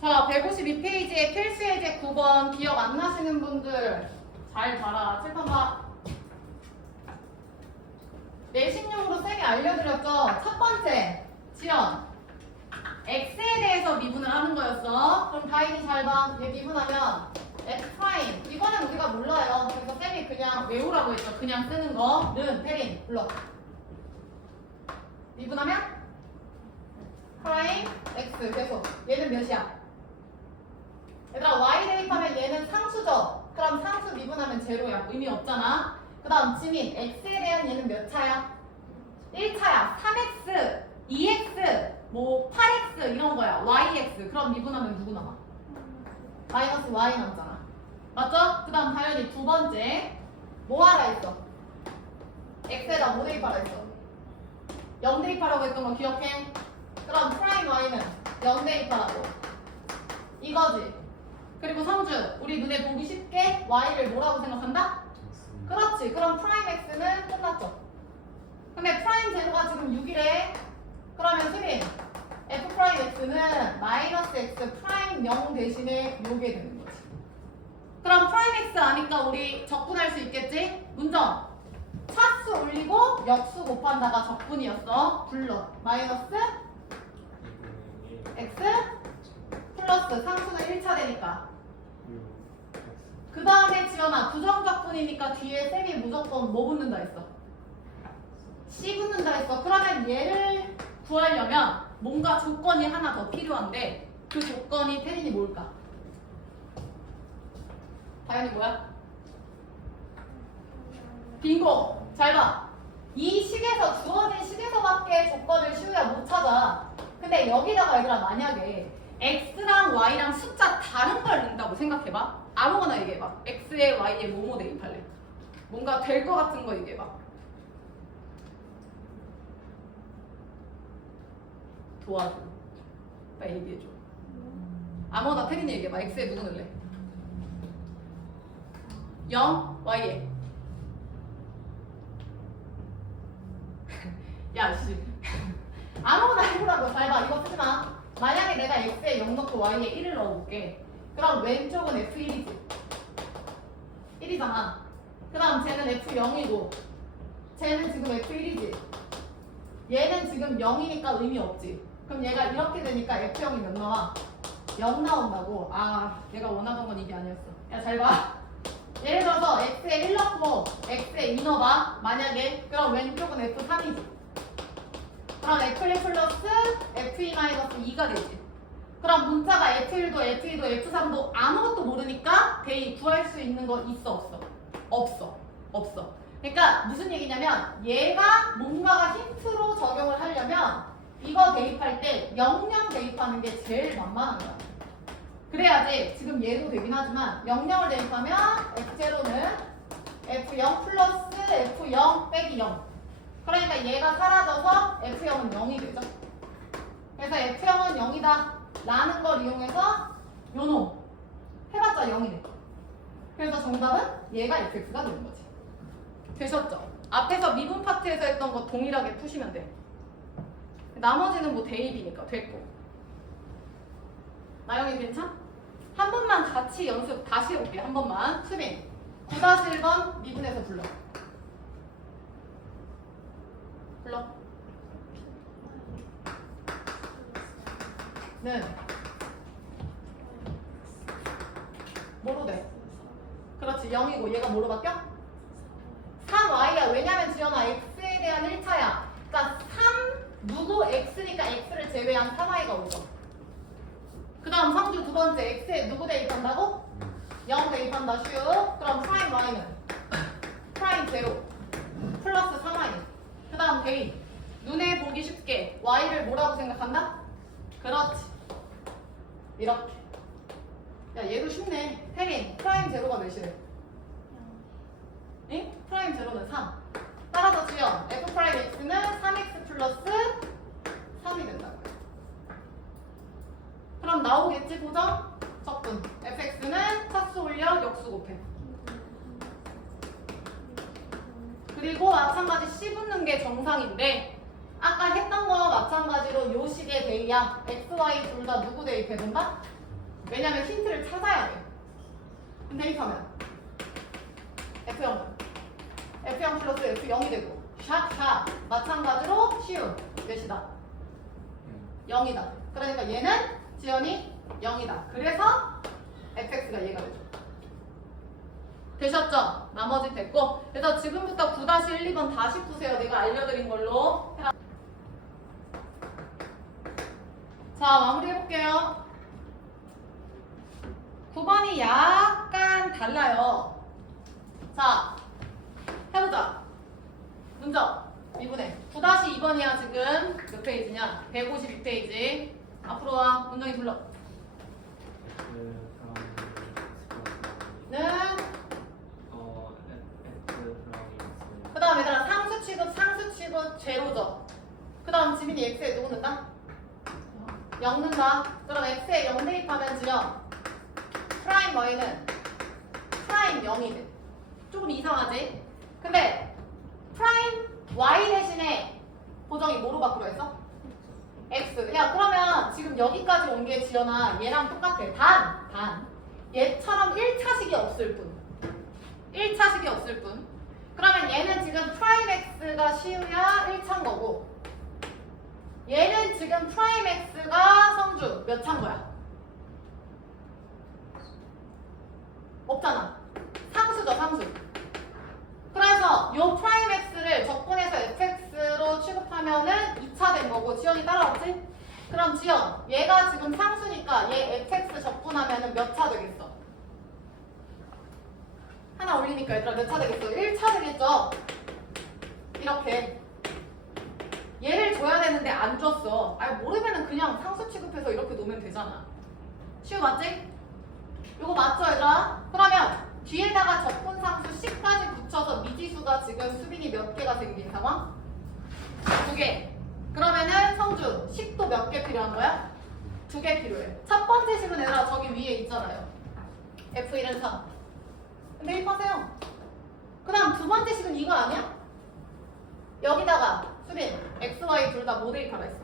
자, 152페이지에 필수 예제 9번 기억 안 나시는 분들 잘 봐라. 칠판 봐. 내신용으로 세게 알려드렸죠? 첫 번째, 지연. x에 대해서 미분을 하는 거였어. 그럼 다인이 잘 봐. 얘 미분하면 x 프라임. 이거는 우리가 몰라요. 그래서 쌤이 그냥 외우라고 했죠. 그냥 쓰는 거. 는, 태린, 불러. 미분하면 프라임 x. 계속. 얘는 몇이야? 얘들아, y 대입하면 얘는 상수죠? 그럼 상수 미분하면 제로야. 의미 없잖아. 그 다음 지민, x에 대한 얘는 몇 차야? 1차야. 3x, 2x, 뭐 8x 이런 거야. yx. 그럼 미분하면 누구 남아? 마이너스 y 남잖아. 맞죠? 그 다음 당연히 두 번째 뭐 하라 했어? x에다 뭐 대입하라 했어? 0 대입하라고 했던 거 기억해? 그럼 프라임 y는 0 대입하라고 이거지. 그리고 성주, 우리 눈에 보기 쉽게 y를 뭐라고 생각한다? 그렇지. 그럼 프라임 x는 끝났죠. 근데 프라임 제로가 지금 6이래. 그러면 수빈, f 프라임 x는 마이너스 x 프라임 0 대신에 요게 되는 거지. 그럼 프라임 x 아니까 우리 적분할 수 있겠지? 문정. 차수 올리고 역수 곱한다가 적분이었어. 불러. 마이너스 x 플러스 상수는 1차 되니까. 그 다음에 지연아, 부정적분이니까 뒤에 쌤이 무조건 뭐 붙는다 했어? C 붙는다 했어. 그러면 얘를 구하려면 뭔가 조건이 하나 더 필요한데 그 조건이 태린이 뭘까? 다현이 뭐야? 빙고! 잘 봐. 이 식에서 주어진 식에서밖에 조건을 시우야 못 찾아. 근데 여기다가 얘들아 만약에 x랑 y랑 숫자 다른 걸 넣는다고 생각해봐. 아무거나 얘기해봐. x에 y에 뭐뭐 대입할래? 뭔가 될 것 같은 거 얘기해봐. 도와줘. 나 얘기해줘. 아무거나 태린이 얘기해봐. x에 누구 넣을래? 0, y에. 야, 씨. 아무거나 해보라고. 잘 봐. 이거 쓰지 마. 만약에 내가 x에 0 넣고 y에 1을 넣어볼게. 그럼 왼쪽은 f1이지. 1이잖아. 그 다음 쟤는 f0이고 쟤는 지금 f1이지. 얘는 지금 0이니까 의미 없지. 그럼 얘가 이렇게 되니까 f0이 몇 나와? 0 나온다고. 아, 내가 원하던 건 이게 아니었어. 야, 잘 봐. 예를 들어서 x에 1 넣고 x에 2 넣어봐. 만약에. 그럼 왼쪽은 f3이지. 그럼 f1 플러스 f2-2가 되지. 그럼 문자가 f1도 f2도 f3도 아무것도 모르니까 대입 구할 수 있는 거 있어 없어? 없어. 없어. 그러니까 무슨 얘기냐면 얘가 뭔가가 힌트로 적용을 하려면 이거 대입할 때 00 대입하는 게 제일 만만한 거야. 그래야지. 지금 얘도 되긴 하지만 00을 대입하면 f0는 f0 플러스 f0 빼기 0. 그러니까 얘가 사라져서 f0은 0이 되죠. 그래서 f0은 0이다 라는 걸 이용해서 요놈 해봤자 0이네. 그래서 정답은 얘가 fx가 되는 거지. 되셨죠? 앞에서 미분 파트에서 했던 거 동일하게 푸시면 돼. 나머지는 뭐 대입이니까 됐고. 나영이 괜찮? 한 번만 같이 연습 다시 해볼게. 한 번만. 수빈 9-1번 미분해서 불러. 불러. 는 뭐로 돼? 그렇지. 0이고 얘가 뭐로 바뀌어? 3y야. 왜냐면 지연아 x에 대한 1차야. 그러니까 3 누구 x니까 x를 제외한 3y가 오죠. 그 다음 성주 두 번째 x에 누구 대입한다고? 0 대입한다. 슈. 그럼 프라임 y는 프라임 제로 플러스 3y. 그 다음 대입. 눈에 보기 쉽게 y를 뭐라고 생각한다? 그렇지. 이렇게. 야, 얘도 쉽네. 태린, 프라임 제로가 몇이래? 응? 프라임 제로는 3. 따라서 지연, f 프라임 x는 3x 플러스 3이 된다고. 그럼 나오겠지, 보정? 적분. fx는 차수 올려 역수 곱해. 그리고 마찬가지 c 붙는 게 정상인데 아까 했던 거 마찬가지로 요 식의 대입이야. x, y 둘 다 누구 대입해준다? 왜냐면 힌트를 찾아야 돼. 근데 대입하면 F0은 F0 플러스 F0이 되고 샵 마찬가지로 쉬운 몇이다? 0이다. 그러니까 얘는 지연이 0이다. 그래서 fx가 얘가 되죠. 되셨죠? 나머지 됐고. 그래서 지금부터 9-1, 2번 다시 푸세요. 내가 알려드린 걸로. 자, 마무리 해볼게요. 9번이 약간 달라요. 자, 해보자. 문제 미분해. 9-2번이야 지금. 몇 페이지냐? 152페이지. 앞으로 와. 문정이 불러. 는 그 다음 얘들아 상수 취급 제로죠. 그 다음 지민이 x에 누구 넣는다? 0 넣는다. 그럼 x에 0 대입하면 지금 프라임 y는 프라임 0이 돼. 조금 이상하지? 근데 프라임 y 대신에 보정이 뭐로 바꾸려 했어? x. 야 그러면 지금 여기까지 온 게 지연아 얘랑 똑같아. 단 얘처럼 1차식이 없을 뿐. 1차식이 없을 뿐. 그러면 얘는 지금 프라임 x가 시우야 1차인 거고 얘는 지금 프라임 x가 성주 몇 차인 거야? 없잖아. 상수죠, 상수. 그래서 요 프라임 x를 적분해서 fx로 취급하면은 2차 된 거고 지연이 따라왔지? 그럼 지연, 얘가 지금 상수니까 얘 fx 적분하면은 몇 차 되겠어? 하나 올리니까 얘들아 몇 차 되겠어? 1차 되겠죠? 이렇게 얘를 줘야 되는데 안 줬어. 아니 모르면은 그냥 상수 취급해서 이렇게 놓으면 되잖아. 쉬워 맞지? 이거 맞죠 얘들아? 그러면 뒤에다가 적분 상수 C까지 붙여서 미지수가 지금 수빈이 몇 개가 생긴 상황? 2개. 그러면은 성주 식도 몇 개 필요한 거야? 2개 필요해. 첫 번째 식은 얘들아 저기 위에 있잖아요. F1은 3. 근데 1%세요. 그 다음 두 번째 식은 이거 아니야? 여기다가 수빈 x, y 둘 다 뭐 대입하라 했어?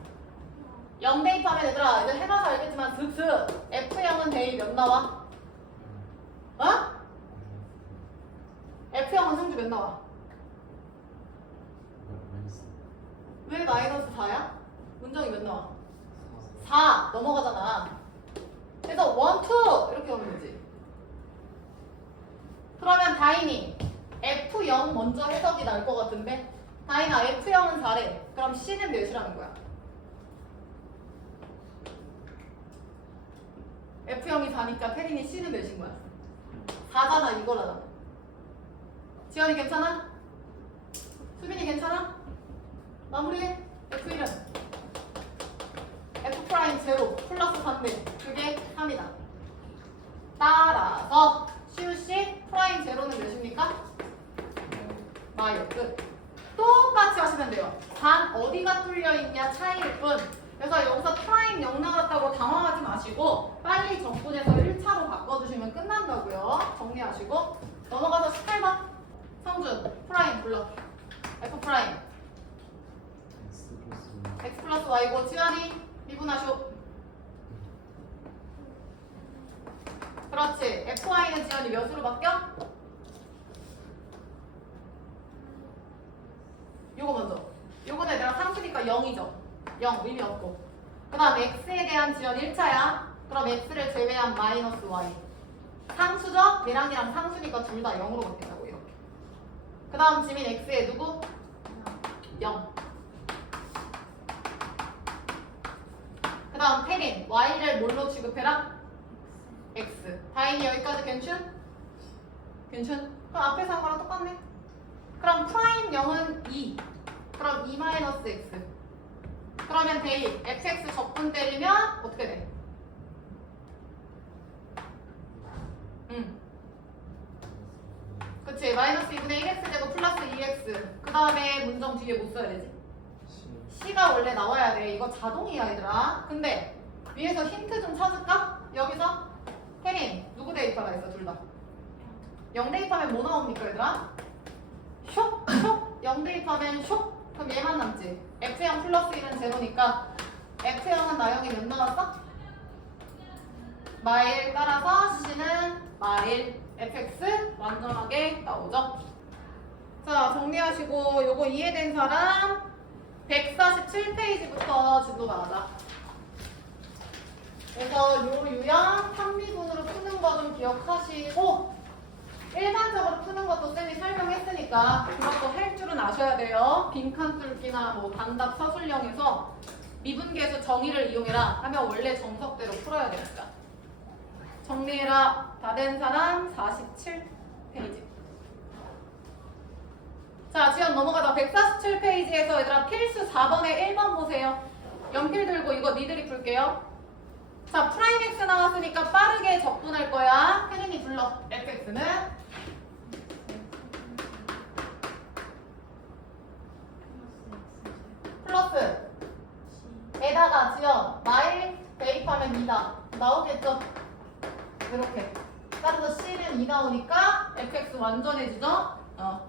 0 대입하면 얘들아 이제 해봐서 알겠지만 슥슥 F0은 대입 몇 나와? 어? F0은 성주 몇 나와? 왜 마이너스 4야? 문정이 몇 나와? 4 넘어가잖아. 그래서 1, 2 이렇게 오면 되지. 그러면 다인이 F0 먼저 해석이 날 것 같은데 다인아 F0은 4래. 그럼 C는 몇이라는 거야? F0이 4니까 태린이 C는 몇인 거야? 4잖아 이거라잖아. 지연이 괜찮아? 수빈이 괜찮아? 마무리해. F1은 F' 제로 플러스 3대 그게 3이다. 따라서 시우씨 프라임 제로는 몇입니까? 마이너 끝. 똑같이 하시면 돼요. 단 어디가 뚫려있냐 차이일 뿐. 그래서 여기서 프라임 0 나왔다고 당황하지 마시고 빨리 적분해서 1차로 바꿔주시면 끝난다고요. 정리하시고 넘어가서 18번 성준 프라임 불러. F 프라임 X 플러스 Y고 지환이 미분하쇼. 그렇지. FY는 지연이 몇으로 바뀌어? 요거 먼저. 요거는 내가 상수니까 0이죠. 0 의미 없고. 그 다음 X에 대한 지연 1차야. 그럼 X를 제외한 마이너스 Y. 상수죠? 얘랑 상수니까 둘 다 0으로 바뀐다고 이렇게. 그 다음 지민 X에 누구? 0. 그 다음 태린 Y를 뭘로 취급해라? X. 다행히 여기까지 괜춘? 괜춘? 그럼 앞에서 한 거랑 똑같네. 그럼 프라임 0은 2. 그럼 2-x. 그러면 대입 fx 적분 때리면 어떻게 돼? 그치. 마이너스 2분의 1x 제곱 플러스 2x. 그 다음에 문정 뒤에 뭐 써야 되지? C가 원래 나와야 돼. 이거 자동이야 얘들아. 근데 위에서 힌트 좀 찾을까? 여기서 태린 누구 대입하라 했어? 둘 다 0 대입하면 뭐 나옵니까 얘들아? 쇽 0 대입하면 쇽. 그럼 얘만 남지. F0 플러스 1은 제로니까 F0은 나영이 몇 나왔어? 마일 따라서 C는 마일 fx 완전하게 나오죠. 자, 정리하시고 요거 이해된 사람 147페이지부터 진도 나가자. 그래서 요 유형 판미분으로 푸는 거 좀 기억하시고 일반적으로 푸는 것도 쌤이 설명했으니까 그것도 할 줄은 아셔야 돼요. 빈칸 뚫기나 뭐 단답 서술형에서 미분계수 정의를 이용해라 하면 원래 정석대로 풀어야 되니까. 정리해라. 다 된 사람 47페이지. 자, 지연 넘어가자. 147페이지에서 얘들아 필수 4번에 1번 보세요. 연필 들고 이거 니들이 풀게요. 자, 프라임 x 나왔으니까 빠르게 적분할 거야. 혜린이 불러. fx는 플러스 에다가 지연 마일 대입하면 2다. 나오겠죠? 이렇게. 따라서 C는 2 나오니까 fx 완전해지죠?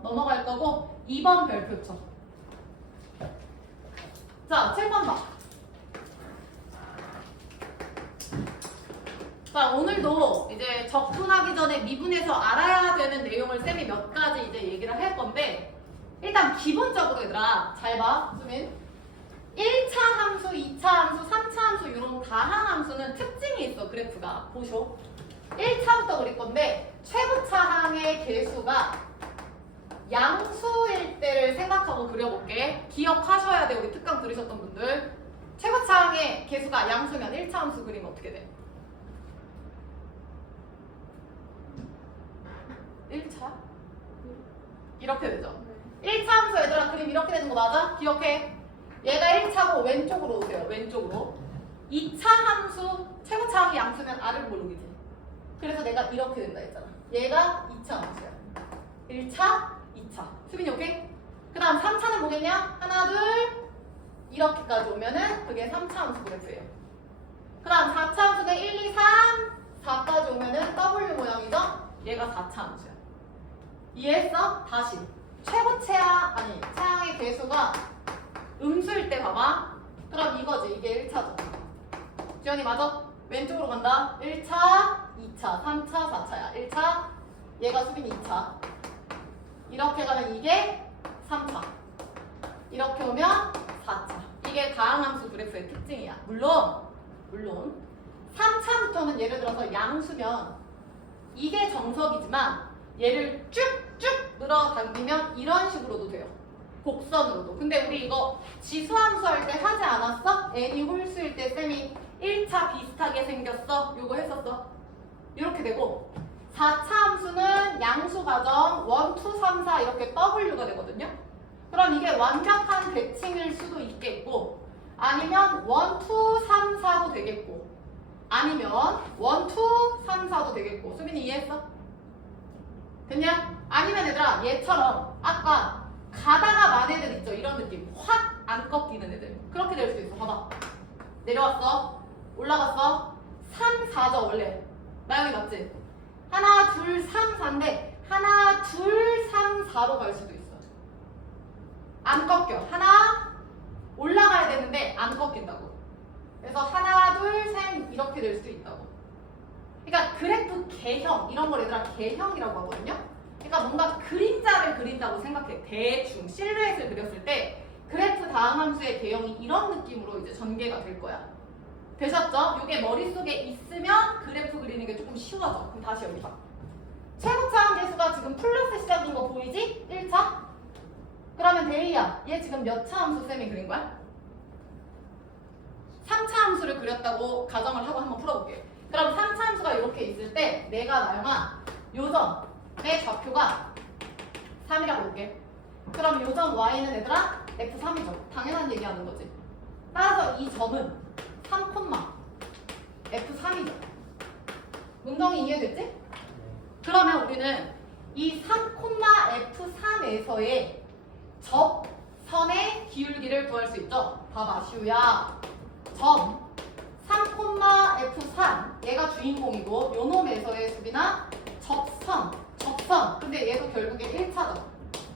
넘어갈 거고 2번 별표 쳐. 자, 7번 봐. 자, 오늘도 이제 적분하기 전에 미분에서 알아야 되는 내용을 쌤이 몇 가지 이제 얘기를 할 건데 일단 기본적으로 얘들아 잘 봐. 수민. 1차 함수, 2차 함수, 3차 함수 이런 다항 함수는 특징이 있어. 그래프가. 보쇼. 1차부터 그릴 건데 최고차항의 개수가 양수일 때를 생각하고 그려볼게. 기억하셔야 돼. 우리 특강 들으셨던 분들. 최고차항의 개수가 양수면 1차 함수 그리면 어떻게 돼? 1차? 이렇게 되죠. 1차 함수 얘들아 그림 이렇게 되는 거 맞아? 기억해. 얘가 1차고 왼쪽으로 오세요. 왼쪽으로. 2차 함수 최고차항이 양수면 R을 모르겠지. 그래서 내가 이렇게 된다 했잖아. 얘가 2차 함수야. 1차, 2차. 수빈이 오케이? 그 다음 3차는 뭐겠냐? 하나, 둘 이렇게까지 오면은 그게 3차 함수 그래프예요. 그 다음 4차 함수는 1, 2, 3 4까지 오면은 W 모양이죠? 얘가 4차 함수야. 이해했어? 다시. 차항의 개수가 음수일 때 봐봐. 그럼 이거지. 이게 1차죠. 지연이 맞아? 왼쪽으로 간다. 1차, 2차, 3차, 4차야. 1차, 얘가 수빈이 2차. 이렇게 가면 이게 3차. 이렇게 오면 4차. 이게 다항함수 그래프의 특징이야. 물론 3차부터는 예를 들어서 양수면 이게 정석이지만 얘를 쭉쭉 늘어당기면 이런 식으로도 돼요. 곡선으로도. 근데 우리 이거 지수함수 할 때 하지 않았어? n이 홀수일 때 쌤이 1차 비슷하게 생겼어. 요거 했었어. 이렇게 되고 4차 함수는 양수 과정 1, 2, 3, 4 이렇게 W가 되거든요. 그럼 이게 완벽한 대칭일 수도 있겠고 아니면 1, 2, 3, 4도 되겠고 아니면 1, 2, 3, 4도 되겠고. 수빈이 이해했어? 됐냐? 아니면 얘들아 얘처럼 아까 가다가 만 애들 있죠? 이런 느낌. 확 안 꺾이는 애들. 그렇게 될 수도 있어. 봐봐. 내려왔어. 올라갔어. 3, 4죠 원래. 나영이 맞지? 하나, 둘, 3, 4인데 하나, 둘, 3, 4로 갈 수도 있어. 안 꺾여. 하나 올라가야 되는데 안 꺾인다고. 그래서 하나, 둘, 셋 이렇게 될 수도 있다고. 그러니까 그래프 개형 이런 걸 얘들아 개형이라고 하거든요. 그러니까 뭔가 그림자를 그린다고 생각해. 대충 실루엣을 그렸을 때 그래프 다항함수의 개형이 이런 느낌으로 이제 전개가 될 거야. 되셨죠? 이게 머릿속에 있으면 그래프 그리는 게 조금 쉬워져. 그럼 다시 여기 봐. 최고차항 개수가 지금 플러스 시작인 거 보이지? 1차? 그러면 데이야. 얘 지금 몇 차 함수 쌤이 그린 거야? 3차 함수를 그렸다고 가정을 하고 한번 풀어볼게. 그럼 3차 함수가 이렇게 있을 때 내가 나영아 요점의 좌표가 3이라고 볼게. 그럼 요점 y는 얘들아 f3이죠. 당연한 얘기하는 거지. 따라서 이 점은 3, F3이죠. 문정이 이해됐지? 그러면 우리는 이 3, F3에서의 접선의 기울기를 구할 수 있죠. 봐봐, 시우야. 점 3, F3 얘가 주인공이고 요 놈에서의 수비나 접선. 근데 얘도 결국에 1차죠.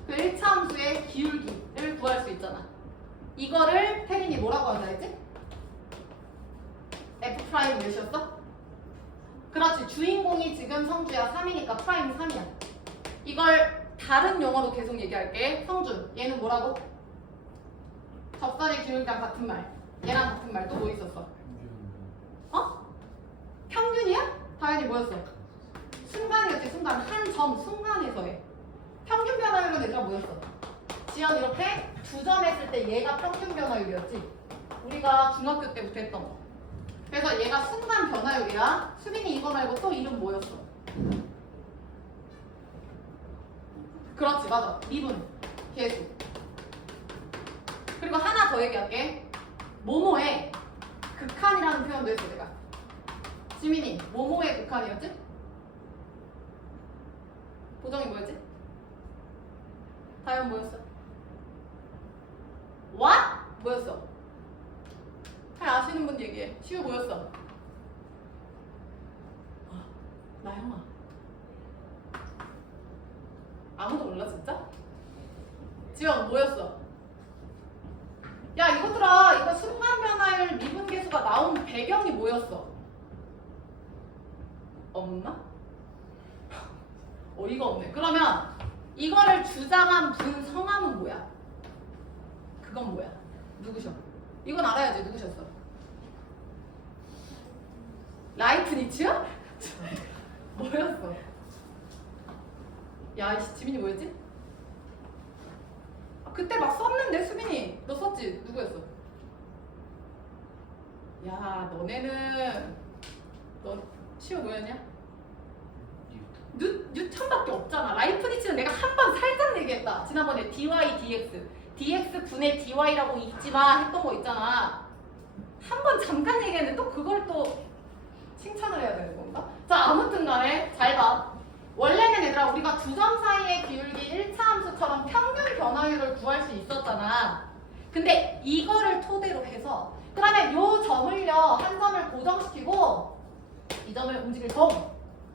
그 1차 함수의 기울기를 구할 수 있잖아. 이거를 혜린이 뭐라고 한다 했지? F 프라임 몇이었어? 그렇지. 주인공이 지금 성주야. 3이니까 프라임 3이야. 이걸 다른 용어로 계속 얘기할게. 성준, 얘는 뭐라고? 접선의 기울기랑 같은 말. 얘랑 같은 말. 또 뭐 있었어? 어? 평균이야? 다현이 뭐였어? 순간이었지. 순간. 한 점 순간에서의 평균 변화율은 얘가 뭐였어? 지연 이렇게 두 점 했을 때 얘가 평균 변화율이었지. 우리가 중학교 때부터 했던 거. 그래서 얘가 순간 변화율이야. 수빈이 이거 말고 또 이름 뭐였어? 그렇지, 맞아. 미분, 계수. 그리고 하나 더 얘기할게. 모모의 극한이라는 표현도 했어, 내가. 지민이, 모모의 극한이었지? 보정이 뭐였지? 다현 뭐였어? What? 뭐였어? 잘 아시는 분 얘기해. 시우 뭐였어? 나영아. 아무도 몰라 진짜? 지연 뭐였어? 야 이것들아, 이거 순간 변화율 미분 계수가 나온 배경이 뭐였어? 없나? 어이가 없네. 그러면 이거를 주장한 분 성함은 뭐야? 그건 뭐야? 누구셔? 이건 알아야지. 누구셨어? 라이프니츠야? 뭐였어? 야, 이씨, 지민이 뭐였지? 아, 그때 막 썼는데, 수빈이. 너 썼지? 누구였어? 야, 너네는. 너, 시우 뭐였냐? 뉴턴밖에 없잖아. 라이프니츠는 내가 한 번 살짝 얘기했다. 지난번에 dy, dx. dx 분의 dy라고 읽지마 했던 거 있잖아. 한 번 잠깐 얘기했는데 또 그걸 또 칭찬을 해야 되는 건가? 자, 아무튼 간에 잘 봐. 원래는 얘들아 우리가 두 점 사이의 기울기 1차 함수처럼 평균 변화율을 구할 수 있었잖아. 근데 이거를 토대로 해서 그다음에 요 점을요 한 점을 고정시키고 이 점을 움직일 점,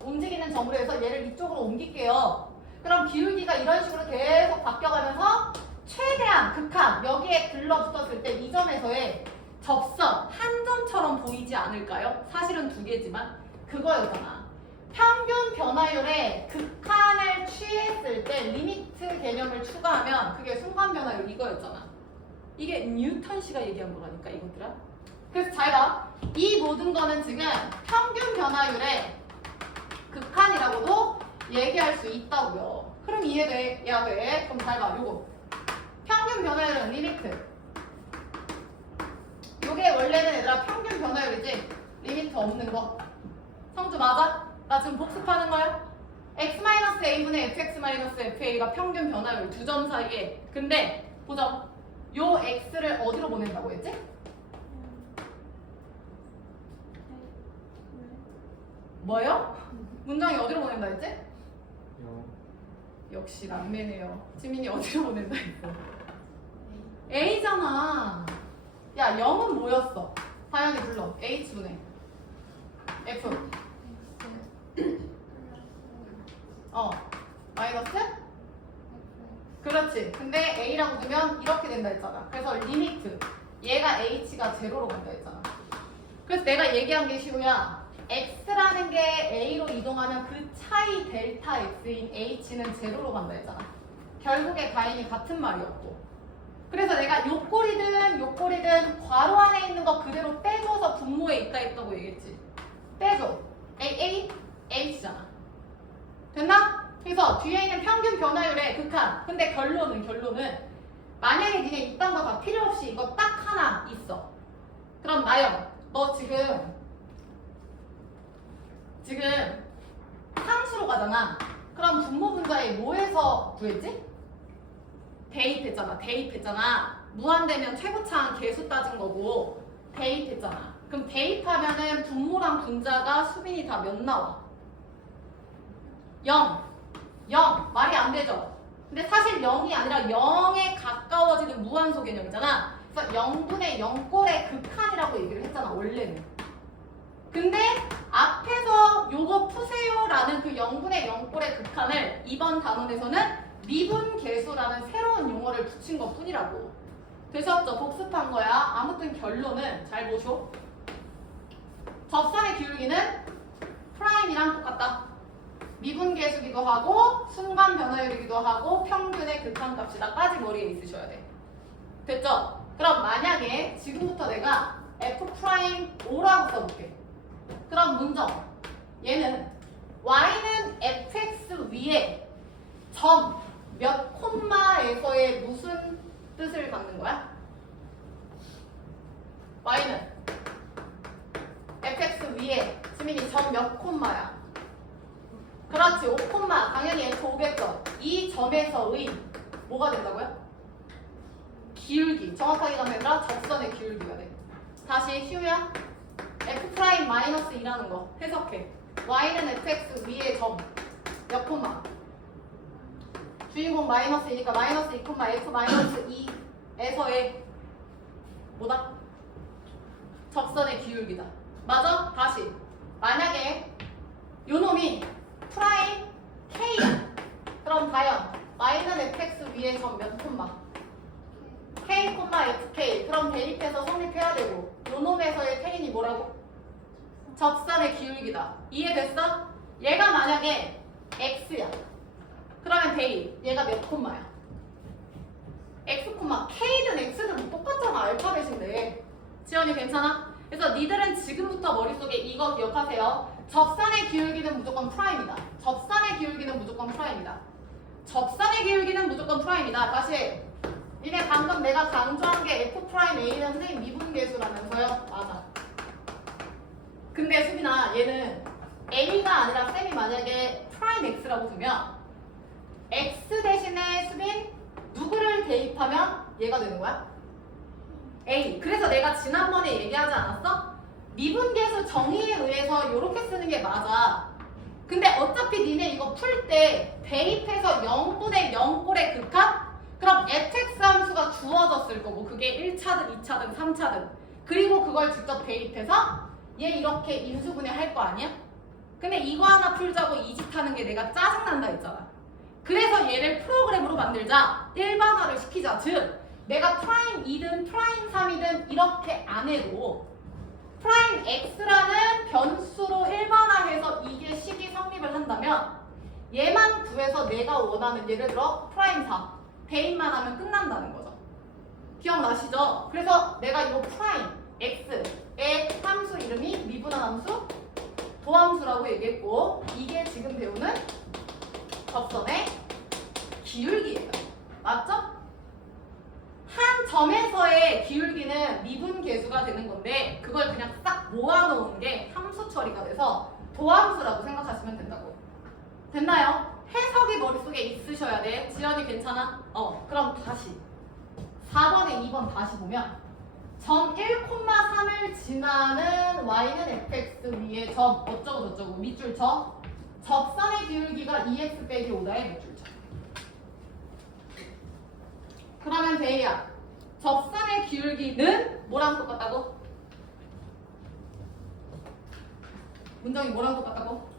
움직이는 점으로 해서 얘를 이쪽으로 옮길게요. 그럼 기울기가 이런 식으로 계속 바뀌어가면서 최대한 극한 여기에 들러붙었을 때 이 점에서의 접선 한 점처럼 보이지 않을까요? 사실은 두 개지만 그거였잖아. 평균 변화율에 극한을 취했을 때 리미트 개념을 추가하면 그게 순간 변화율 이거였잖아. 이게 뉴턴 씨가 얘기한 거라니까 이것들아. 그래서 잘 봐. 이 모든 거는 지금 평균 변화율의 극한이라고도 얘기할 수 있다고요. 그럼 이해돼야 돼. 그럼 잘 봐. 요거 평균 변화율은 리미트. 요게 원래는 얘들아 평균 변화율이지 리미트 없는 거. 성주 맞아? 나 지금 복습하는 거야? x-a분의 fx-fa가 평균 변화율 두 점 사이에. 근데 보자. 요 x를 어디로 보낸다고 했지? 뭐요? 문장이 어디로 보낸다 했지? 역시 남매네요. 지민이 어디로 보낸다 했어? A잖아. 야 0은 뭐였어? 다현이 불러. H분의 F. 마이너스? 그렇지. 근데 A라고 두면 이렇게 된다 했잖아. 그래서 리미트. 얘가 H가 제로로 간다 했잖아. 그래서 내가 얘기한 게 시우야. X라는 게 A로 이동하면 그 차이 델타 X인 H는 제로로 간다 했잖아. 결국에 다행히 같은 말이었고. 그래서 내가 요꼴이든 괄호 안에 있는 거 그대로 빼줘서 분모에 있다 했다고 얘기했지. 빼줘. A, H잖아. 됐나? 그래서 뒤에 있는 평균 변화율의 극한. 근데 결론은 만약에 니네 이딴 거 다 필요 없이 이거 딱 하나 있어. 그럼 나영, 너 지금 상수로 가잖아. 그럼 분모 분자에 뭐해서 구했지? 대입했잖아. 무한대면 최고차항 계수 따진 거고 대입했잖아. 그럼 대입하면은 분모랑 분자가 수빈이 다 몇 나와? 0. 말이 안 되죠? 근데 사실 0이 아니라 0에 가까워지는 무한소 개념이잖아. 그래서 0분의 0꼴의 극한이라고 얘기를 했잖아, 원래는. 근데 앞에서 요거 푸세요라는 그 0분의 0꼴의 극한을 이번 단원에서는 미분 계수라는 새로운 용어를 붙인 것 뿐이라고. 되셨죠? 복습한 거야. 아무튼 결론은 잘 보쇼. 접선의 기울기는 프라임이랑 미분계수기도 하고 순간 변화율이기도 하고 평균의 극한값이다까지 머리에 있으셔야 돼. 됐죠? 그럼 만약에 지금부터 내가 F'O라고 써볼게. 그럼 문정. 얘는 Y는 fx 위에 점 몇 콤마에서의 무슨 뜻을 갖는 거야? Y는 fx 위에 지민이 점 몇 콤마야? 그렇지 5 콤마 당연히 F5겠죠. 이 점에서의 뭐가 된다고요? 기울기. 정확하게 가면 접선의 기울기가 돼. 다시 휴야 F'-2라는 거 해석해. Y는 fx 위에 점 몇 콤마? 주인공 마이너스이니까 마이너스 2 콤마 F 마이너스 2에서의 뭐다? 접선의 기울기다. 맞아? 다시 만약에 요놈이 프라임 K야. 그럼 과연 Y는 fx 위에 점 몇 콤마? K, FK. 그럼 대입해서 성립해야 되고 요놈에서의 K는 뭐라고? 접선의 기울기다. 이해됐어? 얘가 만약에 X야. 그러면 대입. 얘가 몇 콤마야? X 콤마. K든 X든 뭐 똑같잖아. 알파벳인데. 지연이 괜찮아? 그래서 니들은 지금부터 머릿속에 이거 기억하세요. 접선의 기울기는 무조건 프라임이다. 접선의 기울기는 무조건 프라임이다. 접선의 기울기는 무조건 프라임이다. 다시 이게 방금 내가 강조한 게 F'A는 미분계수라면서요? 맞아. 근데 수빈아 얘는 A가 아니라 쌤이 만약에 프라임 X라고 두면 X 대신에 수빈 누구를 대입하면 얘가 되는 거야? A. 그래서 내가 지난번에 얘기하지 않았어? 미분계수 정의에 의해서 이렇게 쓰는 게 맞아. 근데 어차피 니네 이거 풀 때 대입해서 0분의 0꼴의 극한? 그럼 fx 함수가 주어졌을 거고 그게 1차든 2차든 3차든 그리고 그걸 직접 대입해서 얘 이렇게 인수분해 할 거 아니야? 근데 이거 하나 풀자고 이 짓 하는 게 내가 짜증난다 했잖아. 그래서 얘를 프로그램으로 만들자. 일반화를 시키자. 즉 내가 프라임 2든 프라임 3이든 이렇게 안 해도 프라임 x라는 변수로 일반화해서 이게 식이 성립을 한다면 얘만 구해서 내가 원하는 예를 들어 프라임 4 대입만 하면 끝난다는 거죠. 기억나시죠? 그래서 내가 이거 프라임 x의 함수 이름이 미분한 함수 도함수라고 얘기했고 이게 지금 배우는 접선의 기울기예요. 맞죠? 한 점에서의 기울기는 미분계수가 되는 건데 그걸 그냥 싹 모아놓은 게 함수 처리가 돼서 도함수라고 생각하시면 된다고. 됐나요? 해석이 머릿속에 있으셔야 돼. 지연이 괜찮아? 그럼 다시 4번에 2번 다시 보면 점 1,3을 지나는 y는 fx 위에 점 어쩌고 저쩌고 밑줄 쳐 접선의 기울기가 2x 빼기 5다의 밑줄 쳐. 그러면 대희야 접선의 기울기는 뭐랑 똑같다고? 문정이 뭐랑 똑같다고?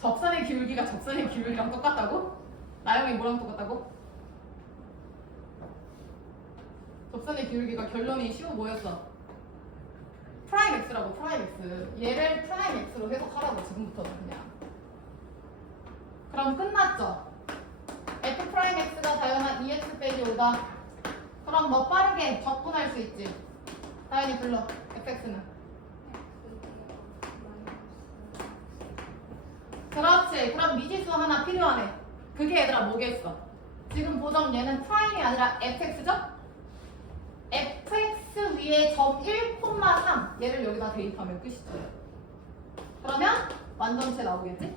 접선의 기울기가 접선의 기울기랑 똑같다고? 나영이 뭐랑 똑같다고? 접선의 기울기가 결론이 15뭐였어? 프라임 x라고 프라임 x. 얘를 프라임 x로 해석하라고 지금부터는 그냥. 그럼 끝났죠? f 프라임 x가 다연한 2x 빼기 5다. 그럼 너 빠르게 적분할 수 있지? 다연이 불러. fx는. 그렇지. 그럼 미지수 하나 필요하네. 그게 얘들아 뭐겠어? 지금 보정 얘는 프라임이 아니라 fx죠? fx 위에 점 1,3 얘를 여기다 대입하면 끝이죠. 그러면 완전체 나오겠지?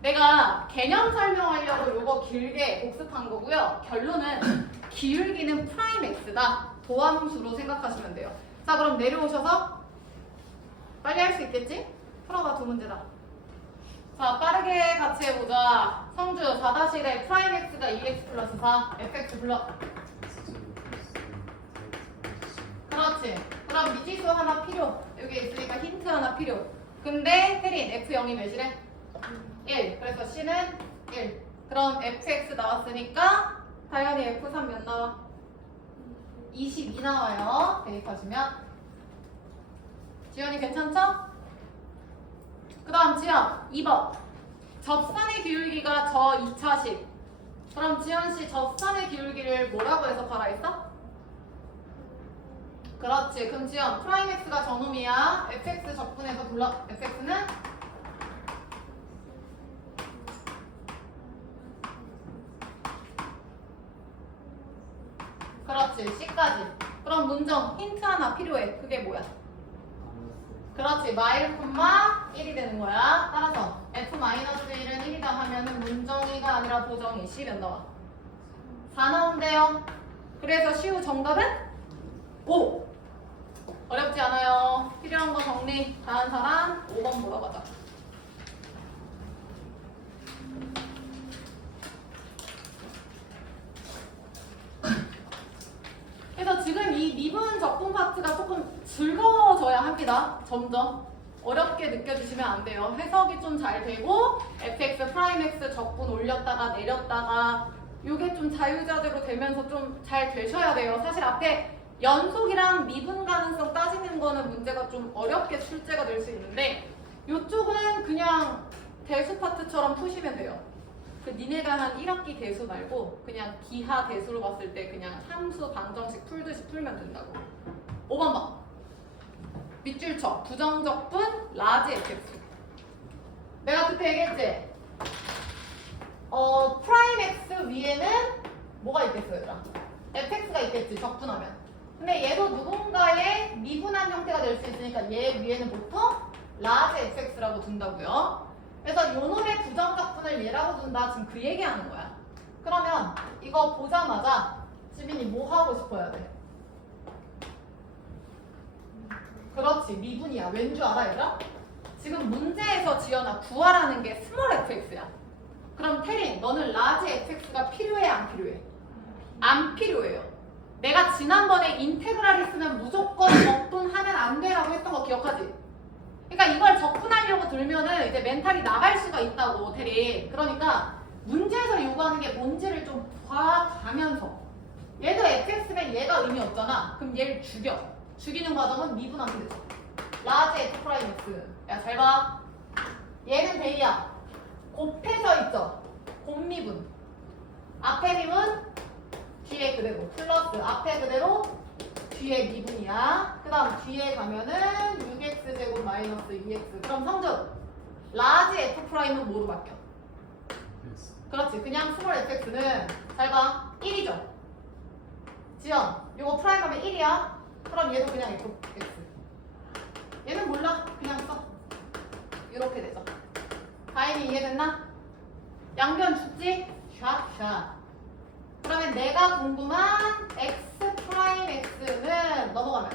내가 개념 설명하려고 요거 길게 복습한 거고요. 결론은 기울기는 프라임 x다. 도함수로 생각하시면 돼요. 자 그럼 내려오셔서 빨리 할 수 있겠지? 풀어봐 두 문제다. 자 빠르게 같이 해보자. 성주 4-1에 프라임 x가 2x 플러스 4 fx 불러. 그렇지. 그럼 미지수 하나 필요. 여기 있으니까 힌트 하나 필요. 근데 혜린 f0이 몇이래? 1. 그래서 c는 1. 그럼 fx 나왔으니까 다현이 f3 몇 나와? 22 나와요. 대입하시면 지연이 괜찮죠? 그 다음 지연 2번 접선의 기울기가 저 2차식. 그럼 지연씨 접선의 기울기를 뭐라고 해석하라 했어? 그렇지. 그럼 지연 프라임 x가 저놈이야. fx 적분해서 불러. fx는 그렇지. c까지. 그럼 문정 힌트 하나 필요해. 그게 뭐야? 그렇지. 마일 콤마 1이 되는 거야. 따라서 f-1은 1이다 하면은 문정이가 아니라 보정이. C 몇 나와? 4 나온대요. 그래서 시우 정답은 5. 어렵지 않아요. 필요한 거 정리 다 한 사람 5번 보러 가자. 그래서 지금 이 미분 적분 파트가 조금 즐거워져야 합니다. 점점 어렵게 느껴지시면 안 돼요. 해석이 좀 잘 되고 fx 프라임 x 적분 올렸다가 내렸다가 이게 좀 자유자재로 되면서 좀 잘 되셔야 돼요. 사실 앞에 연속이랑 미분 가능성 따지는 거는 문제가 좀 어렵게 출제가 될 수 있는데 이쪽은 그냥 대수 파트처럼 푸시면 돼요. 그 니네가 한 1학기 대수 말고 그냥 기하 대수로 봤을 때 그냥 함수 방정식 풀듯이 풀면 된다고. 5번 봐. 밑줄 쳐. 부정적분 라지 fx. 내가 그때 얘기했지? 프라임 x 위에는 뭐가 있겠어 얘들아? fx가 있겠지 적분하면. 근데 얘도 누군가의 미분한 형태가 될 수 있으니까 얘 위에는 보통 라지 fx라고 둔다고요. 그래서 요놈의 부정적분을 얘라고 둔다. 지금 그 얘기하는 거야. 그러면 이거 보자마자 지민이 뭐 하고 싶어야 돼? 그렇지. 미분이야. 왠 줄 알아 얘들아? 지금 문제에서 지연아 구하라는 게 스몰 fx야. 그럼 태린 너는 라지 fx가 필요해 안 필요해? 안 필요해요. 내가 지난번에 인테그랄 했으면 무조건 적분하면 안 돼라고 했던 거 기억하지? 그러니까 이걸 적분하려고 들면은 이제 멘탈이 나갈 수가 있다고 태린. 그러니까 문제에서 요구하는 게 뭔지를 좀 봐가면서 얘도 fx면 얘가 의미 없잖아. 그럼 얘를 죽여. 죽이는 과정은 미분하면 되죠. 라지 f 프라임 x. 야 잘 봐. 얘는 대이야. 곱해져 있죠. 곱미분. 앞에 미분 뒤에 그대로 플러스 앞에 그대로 뒤에 미분이야. 그 다음 뒤에 가면은 6x제곱 마이너스 2x. 그럼 성준 라지 f 프라임은 뭐로 바뀌어? 그렇지. 그냥 스몰 fx는 잘 봐. 1이죠. 지연 이거 프라임 하면 1이야. 그럼 얘도 그냥 fx. 얘는 몰라. 그냥 써. 이렇게 되죠. 다행히 이해됐나? 양변 죽지? 샤샤. 그러면 내가 궁금한 x 프라임 x는 넘어가면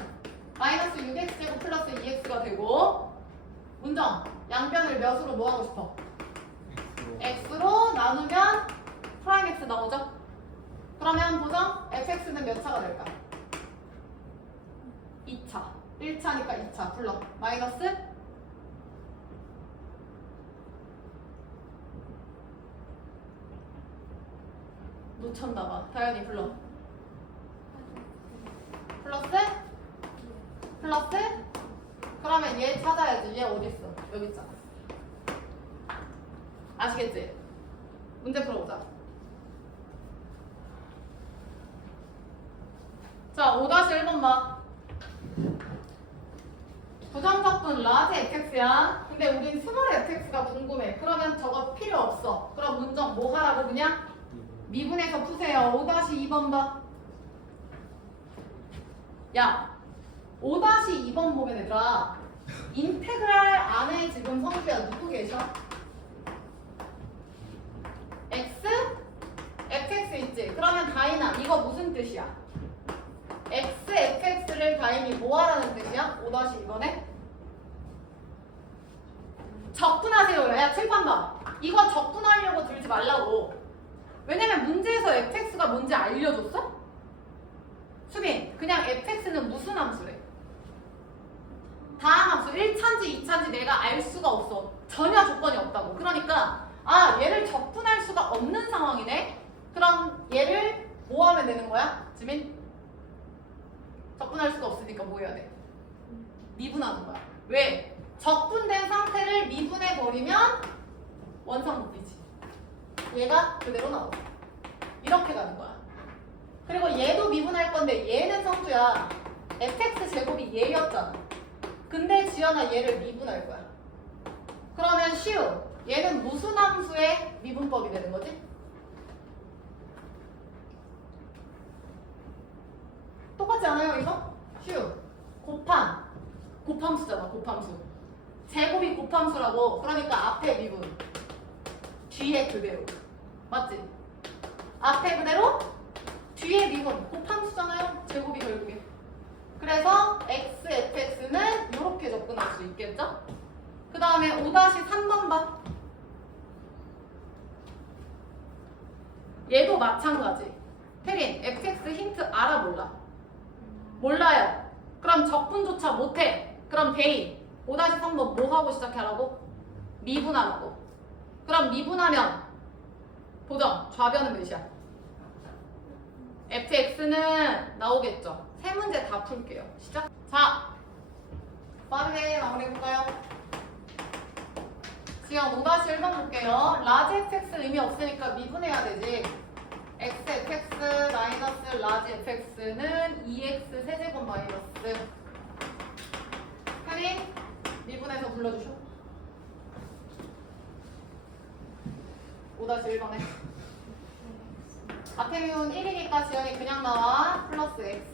마이너스 6x제곱 플러스 2x가 되고 문정 양변을 몇으로 뭐 하고 싶어? x로 나누면 프라임 x 나오죠? 그러면 보정 fx는 몇 차가 될까? 2차 1차니까 2차 불러 마이너스 놓쳤나봐. 다현이 불러. 플러스? 플러스? 그러면 얘 찾아야지. 얘 어딨어? 여기 있잖아. 아시겠지? 문제 풀어보자. 자, 5-1번 봐. 부정적분 라지 fx야. 근데 우린 스몰 fx가 궁금해. 그러면 저거 필요 없어. 그럼 문정 뭐 하라고 그냥? 미분해서 푸세요. 5-2번 봐. 야, 5-2번 보면 얘들아 인테그랄 안에 지금 성수야 누구 계셔? x? fx 있지? 그러면 다인아 이거 무슨 뜻이야? x, fx를 다인이 뭐 하라는 뜻이야? 5-2번에? 적분하세요. 야 칠판 봐. 이거 적분하려고 들지 말라고. 왜냐면 문제에서 fx가 뭔지 알려줬어? 수빈, 그냥 fx는 무슨 함수래? 다항 함수 1차인지 2차인지 내가 알 수가 없어. 전혀 조건이 없다고. 그러니까 아 얘를 적분할 수가 없는 상황이네? 그럼 얘를 뭐 하면 되는 거야? 지민? 적분할 수가 없으니까 뭐 해야 돼? 미분하는 거야. 왜? 적분된 상태를 미분해버리면 원상복귀지. 얘가 그대로 나와. 이렇게 가는 거야. 그리고 얘도 미분할 건데 얘는 성주야. fx 제곱이 얘였잖아. 근데 지연아 얘를 미분할 거야. 그러면 쉬우. 얘는 무슨 함수의 미분법이 되는 거지? 똑같지 않아요 이거? 쉬우. 곱함수잖아. 곱함수. 제곱이 곱함수라고. 그러니까 앞에 미분, 뒤에 그대로. 맞지? 앞에 그대로, 뒤에 미분. 곱함수잖아요. 제곱이 결국에. 그래서 x, fx는 이렇게 접근할 수 있겠죠? 그 다음에 5-3번 봐. 얘도 마찬가지. 태린, fx 힌트 알아 몰라? 몰라요. 그럼 적분조차 못해. 그럼 베이 5-3번 뭐 하고 시작하라고? 미분하라고. 그럼 미분하면 보정, 좌변은 몇이야? fx는 나오겠죠. 세 문제 다 풀게요. 시작. 자, 빠르게 마무리해볼까요? 지금 5-1번 볼게요. 라지 fx 의미 없으니까 미분해야 되지. x fx 마이너스 라지 fx는 2x 세제곱 마이너스. 혜린 미분해서 불러주쇼. 5-1번에 앞에 미분 1이니까 지연이 그냥 나와. 플러스 x.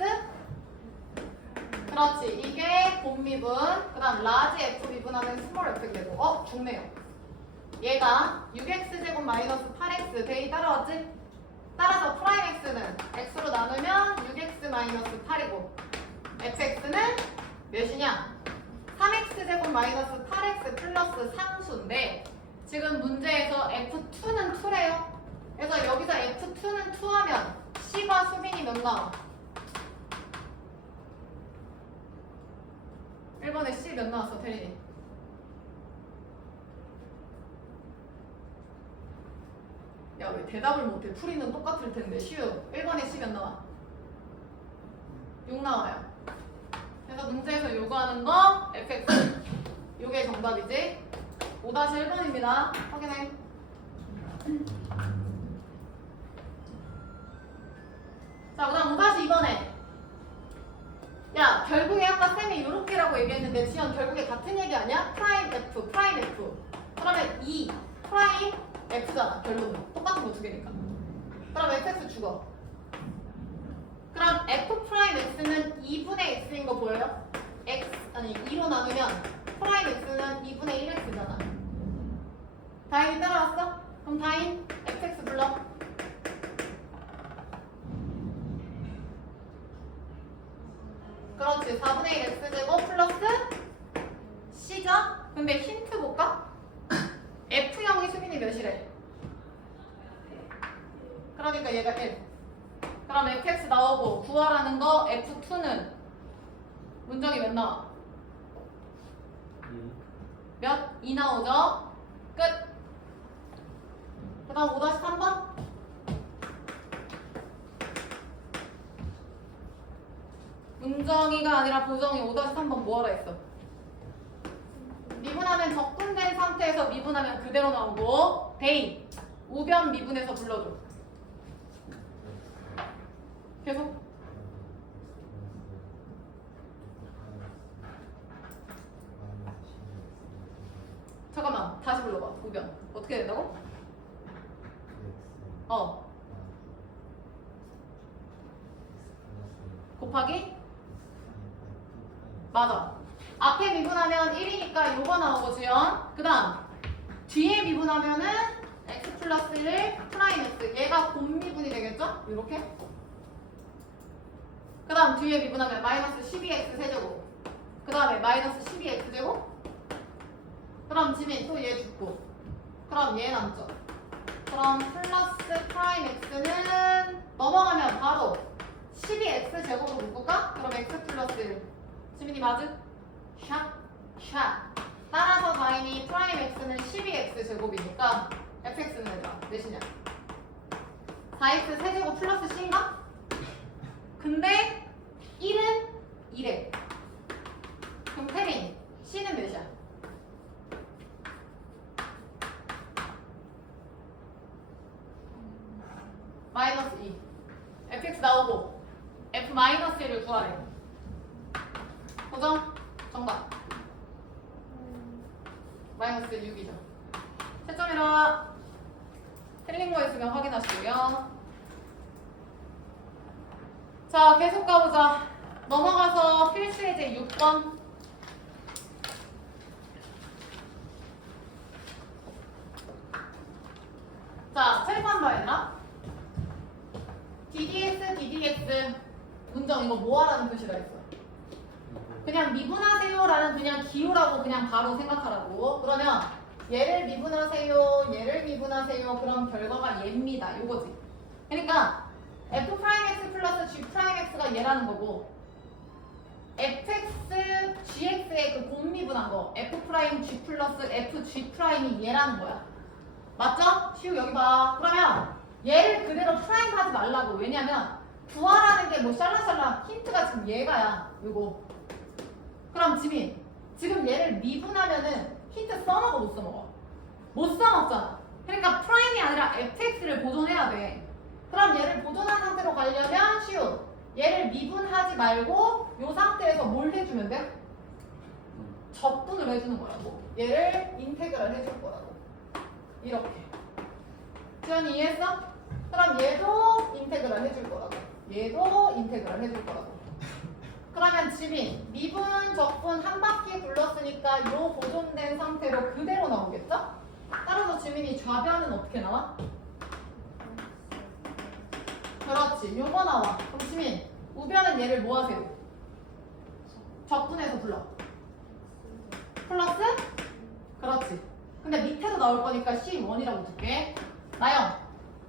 그렇지. 이게 곱미분. 그 다음 라지 f 미분하면 스몰 f가 되고. 죽네요. 얘가 6x제곱 마이너스 8x 베이 따라왔지? 따라서 프라임 x는 x로 나누면 6x 마이너스 8이고 fx는 몇이냐? 3x제곱 마이너스 8x 플러스 상수인데 지금 문제에서 f2는 2래요. 그래서 여기서 f2는 2 하면 c가 수빈이 몇 나와? 1번에 c 몇 나왔어 태린이? 야 왜 대답을 못해? 풀이는 똑같을 텐데. 쉬우. 1번에 c 몇 나와? 6 나와요. 그래서 문제에서 요구하는 거 fx. 요게 정답이지. 5-1번입니다. 확인해. 자, 그 다음 5-2번에 야 결국에 아까 쌤이 요렇게라고 얘기했는데 지연 결국에 같은 얘기 아니야? 프라임 f, 프라임 f. 그러면 2 프라임 f잖아. 결론은 똑같은 거 두 개니까. 그럼 fx 죽어. 그럼 f 프라임 x는 2분의 x인 거 보여요? x 아니 2로 나누면 프라임 x는 2분의 1x잖아. 다인이 따라왔어? 그럼 다인 fx 불러. 그렇지. 4분의 1 x제곱 플러스 c죠? 근데 힌트 볼까? F형이 수빈이 몇이래? 그러니까 얘가 1. 그럼 fx 나오고 구하라는 거 f2는 문정이 몇 나와? 몇? 2 나오죠? 끝! 그 다음 5-3번 문정이가 아니라 보정이 5-3번 뭐하라 했어? 미분하면 적분된 상태에서 미분하면 그대로 나오고 베이 우변 미분해서 불러줘. 계속. 잠깐만 다시 불러봐. 우변 어떻게 된다고? 곱하기? 맞아. 앞에 미분하면 1이니까 요거 나오고 지연. 그 다음 뒤에 미분하면은 x 플러스 1 프라임 x. 얘가 곱미분이 되겠죠? 이렇게. 그 다음 뒤에 미분하면 마이너스 12x 세제곱. 그 다음에 마이너스 12x 제곱. 그럼 지민 또 얘 죽고. 그럼 얘 남죠. 그럼 플러스 프라임 x는 넘어가면 바로 12x 제곱으로 묶을까? 그럼 x 플러스 1. 지민이 맞은? 샷, 샷. 따라서 다인이 프라임 x는 12x 제곱이니까 fx는 얘들아 몇이냐? 4x 세제곱 플러스 c인가? 근데 1은 1에. 그럼 그럼 태민 C는 몇이야? 마이너스 2. fx 나오고 f 마이너스 1을 구하래. 고정? 정답. 마이너스 6이죠. 채점이라 틀린 거 있으면 확인하시고요. 자, 계속 가보자. 넘어가서 필수 예제 6번. 자, 칠판 봐야되나? DDX 문정 이거 뭐 하라는 표시가 있어? 그냥 미분하세요라는 그냥 기호라고 그냥 바로 생각하라고. 그러면 얘를 미분하세요, 얘를 미분하세요. 그럼 결과가 얘입니다. 요거지. 그러니까 f'x 플러스 g'x가 얘라는 거고 fx, gx의 그 곱미분한 거 f'g 플러스 fg'이 얘라는 거야. 맞죠? 시우 여기 봐. 그러면 얘를 그대로 프라임 하지 말라고. 왜냐면 구하라는 게 뭐 샬라샬라 힌트가 지금 얘가야. 요거. 그럼 지민 지금 얘를 미분하면은 힌트 써먹어 못 써먹어? 못 써먹잖아. 그러니까 프라임이 아니라 fx를 보존해야 돼. 그럼 얘를 보존한 상태로 가려면 시우 얘를 미분하지 말고 요 상태에서 뭘 해주면 돼? 적분을 해주는 거라고. 얘를 인테그랄 해줄 거라고. 이렇게. 지연이 이해했어? 그럼 얘도 인테그랄 해줄 거라고. 얘도 인테그랄 해줄 거라고. 그러면 지민 미분 적분 한 바퀴 굴렀으니까 요 보존된 상태로 그대로 나오겠죠? 따라서 지민이 좌변은 어떻게 나와? 그렇지. 요거 나와. 그럼 지민 우변은 얘를 뭐 하세요? 적분해서 불러. 플러스? 그렇지. 근데 밑에도 나올 거니까 C1이라고 줄게. 나영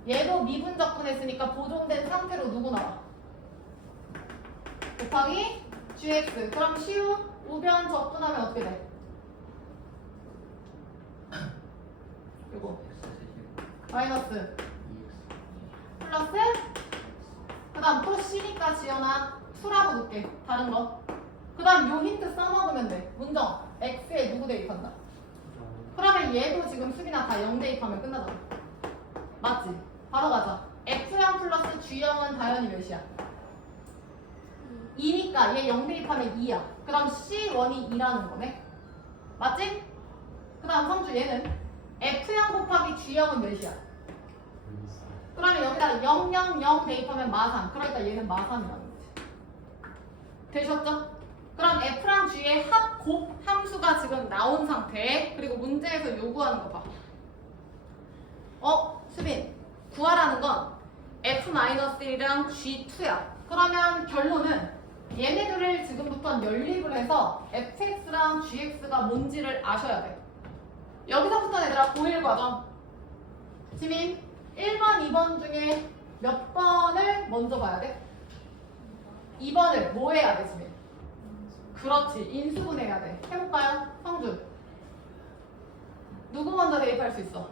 얘도 미분 적분했으니까 보존된 상태로 누구 나와? 곱하기 gx. 그럼 시우 우변 적분하면 어떻게 돼? 요거 마이너스 플러스 그 다음 또 C니까 지연아 2라고 놓을게. 다른 거. 그 다음 요 힌트 써먹으면 돼. 문정 X에 누구 대입한다? 그러면 얘도 지금 수빈아 다 0 대입하면 끝나잖아. 맞지? 바로 가자. F0 플러스 G0은 당연히 몇이야? 2니까 얘 0 대입하면 2야. 그럼 C1이 2라는 거네. 맞지? 그 다음 성주 얘는 F0 곱하기 G0은 몇이야? 그러면 여기다가 0, 0, 0 대입하면 마삼. 그러니까 얘는 마삼이라는 거지. 되셨죠? 그럼 F랑 G의 합곱 함수가 지금 나온 상태. 그리고 문제에서 요구하는 거 봐. 수빈 구하라는 건 F-1이랑 G2야. 그러면 결론은 얘네들을 지금부터 연립을 해서 fx랑 gx가 뭔지를 아셔야 돼. 여기서부터 얘들아 고1 과정. 지민 1번, 2번 중에 몇 번을 먼저 봐야 돼? 2번을 뭐 해야 돼, 지민? 그렇지. 인수분해해야 돼. 해볼까요? 성준. 누구 먼저 대입할 수 있어?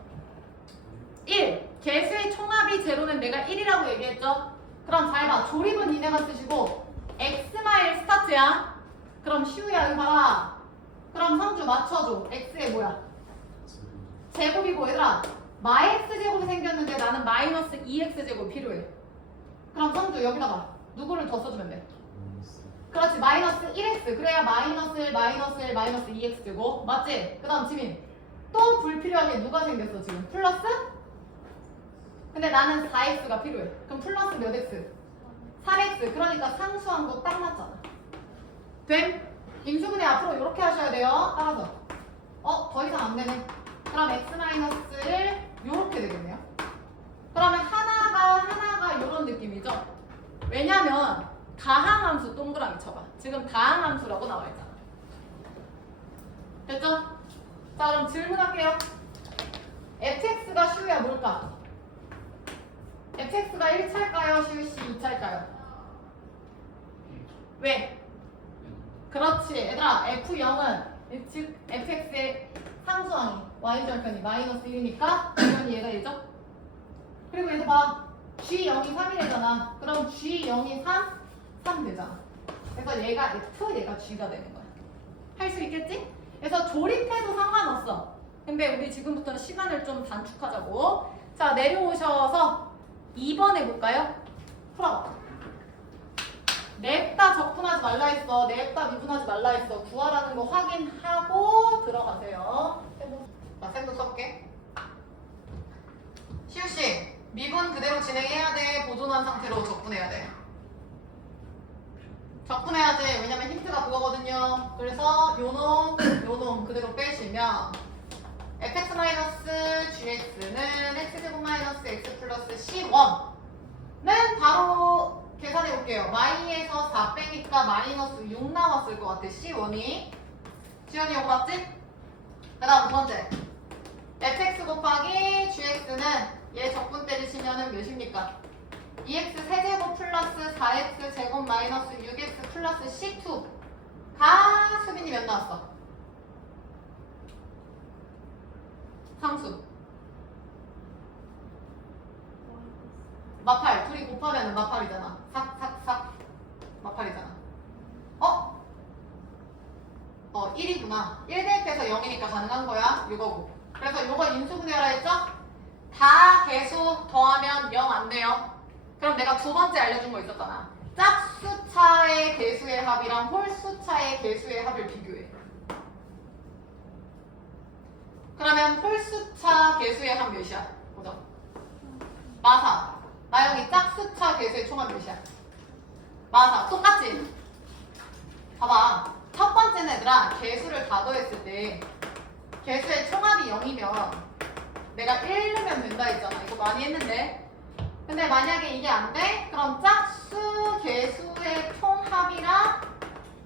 1. 개수의 총합이 제로는 내가 1이라고 얘기했죠? 그럼 잘 봐. 조립은 니네가 쓰시고 x마일 스타트야. 그럼 시우야 이거 봐라. 그럼 성주 맞춰줘. x에 뭐야? 제곱이고 얘들아 마x 제곱이 생겼는데 나는 마이너스 2x 제곱 필요해. 그럼 성주 여기다가 누구를 더 써주면 돼? 그렇지. 마이너스 1x. 그래야 마이너스 1, 마이너스 1, 마이너스 2x 제곱. 맞지? 그 다음 지민 또 불필요하게 누가 생겼어 지금? 플러스? 근데 나는 4x가 필요해. 그럼 플러스 몇 x? 3x. 그러니까 상수한 거 딱 맞잖아. 됨? 인수분해 앞으로 이렇게 하셔야 돼요. 따라서. 더 이상 안 되네. 그럼 x-를 이렇게 되겠네요. 그러면 하나가 이런 느낌이죠. 왜냐면 가항함수 동그라미 쳐봐. 지금 가항함수라고 나와 있잖아. 됐죠? 자 그럼 질문할게요. fx가 슈야 뭘까? fx가 1차일까요? 슈씨 2차일까요? 왜? 그렇지. 얘들아 f0은 즉 fx의 상수항이 y절편이 마이너스 1이니까 당연히 얘가 얘죠? 그리고 얘도 봐. g0이 3이래잖아. 그럼 g0이 3 되잖아. 그래서 얘가 f, 얘가 g가 되는 거야. 수 있겠지? 그래서 조립해도 상관없어. 근데 우리 지금부터는 시간을 좀 단축하자고. 자, 내려오셔서 2번 해볼까요? 풀어봐. 냅다 적분하지 말라 했어. 냅다 미분하지 말라 했어. 구하라는 거 확인하고 들어가세요. 나 쌤도 써볼게. 시우씨, 미분 그대로 진행해야 돼? 보존한 상태로 적분해야 돼? 적분해야지. 왜냐면 힌트가 그거거든요. 그래서 요놈 그대로 빼시면 fx-gx는 x제곱 마이너스 x 플러스 c1는 바로 계산해 볼게요. y에서 4 빼니까 마이너스 6 나왔을 것 같아. c1이. 지연이 이거 맞지? 그 다음 두 번째. fx 곱하기 gx는 얘 적분 때리시면은 몇입니까? 2x 세제곱 플러스 4x 제곱 마이너스 6x 플러스 c2가 수빈이 몇 나왔어? 상수. 마팔. 둘이 곱하면 마팔이잖아. 삭삭삭. 마팔이잖아. 1이구나. 1 대입해서 0이니까 가능한 거야. 이거고. 그래서 이거 인수분해라 했죠? 다 개수 더하면 0 안 돼요. 그럼 내가 두 번째 알려준 거 있었잖아. 짝수차의 개수의 합이랑 홀수차의 개수의 합을 비교해. 그러면 홀수차 개수의 합 몇이야? 보자. 마사. 나영이 짝수차 개수의 총합 몇이야? 마사. 똑같지? 봐봐. 첫 번째는 얘들아, 개수를 다 더했을 때 개수의 총합이 0이면 내가 1 넣으면 된다 했잖아. 이거 많이 했는데. 근데 만약에 이게 안 돼? 그럼 짝수 개수의 총합이랑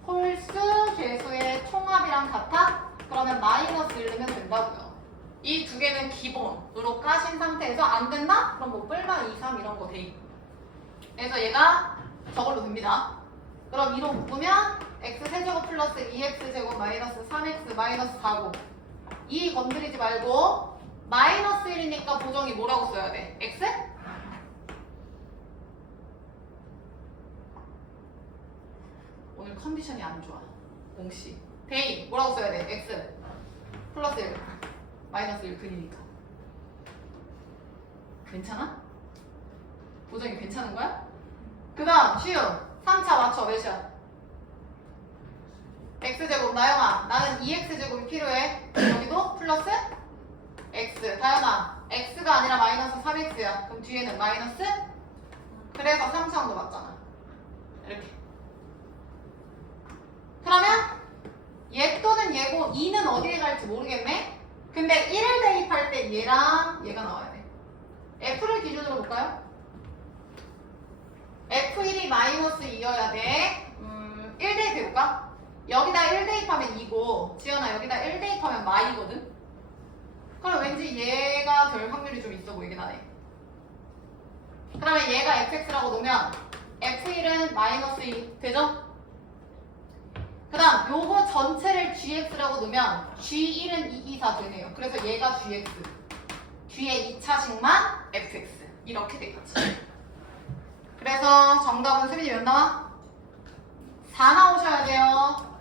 홀수 개수의 총합이랑 같아? 그러면 마이너스 1 넣으면 된다고요. 이 두 개는 기본으로 까신 상태에서 안 된다? 그럼 뭐 뿔마 2, 3 이런 거 돼. 그래서 얘가 저걸로 됩니다. 그럼 2로 묶으면 x 세제곱 플러스 2x 제곱 마이너스 3x 마이너스 4고 2 건드리지 말고 마이너스 1이니까 보정이 뭐라고 써야 돼? x? 오늘 컨디션이 안 좋아. 옹씨. 대이 뭐라고 써야 돼? x 플러스 1 마이너스 1 근이니까. 괜찮아? 보정이 괜찮은 거야? 그 다음 쉬운 3차 맞춰. 몇이야? x제곱. 나영아 나는 2x제곱이 필요해. 여기도 플러스 x. 다현아 x가 아니라 마이너스 3x야. 그럼 뒤에는 마이너스. 그래서 3차원도 맞잖아. 이렇게. 그러면 얘 또는 얘고 2는 어디에 갈지 모르겠네. 근데 1을 대입할 때 얘랑 얘가 나와야 돼. f를 기준으로 볼까요? f1이 마이너스 2여야 돼. 1 대입해볼까? 여기다 1 대입하면 2고 지연아 여기다 1 대입하면 마이거든? 그럼 왠지 얘가 될 확률이 좀 있어 보이긴 하네. 그러면 얘가 fx라고 놓으면 f1은 마이너스 2 되죠? 그 다음 요거 전체를 gx라고 놓으면 g1은 2, 2, 4 되네요. 그래서 얘가 gx. 뒤에 2차식만 fx. 이렇게 되겠지. 그래서 정답은 수빈이 몇 나와? 4 나오셔야 돼요.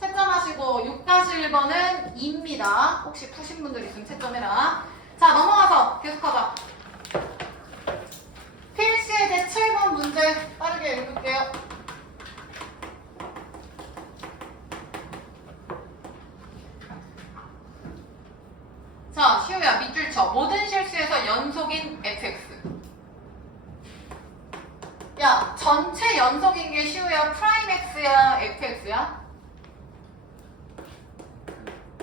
채점하시고 6-1번은 2입니다. 혹시 푸신 분들 있으면 채점해라. 자, 넘어가서 계속하자. 필시의 제7번 문제 빠르게 읽을게요. 자, 시우야 밑줄 쳐. 모든 실수에서 연속인 fx. 야, 전체 연속인 게 시우야 프라임 x야 fx야?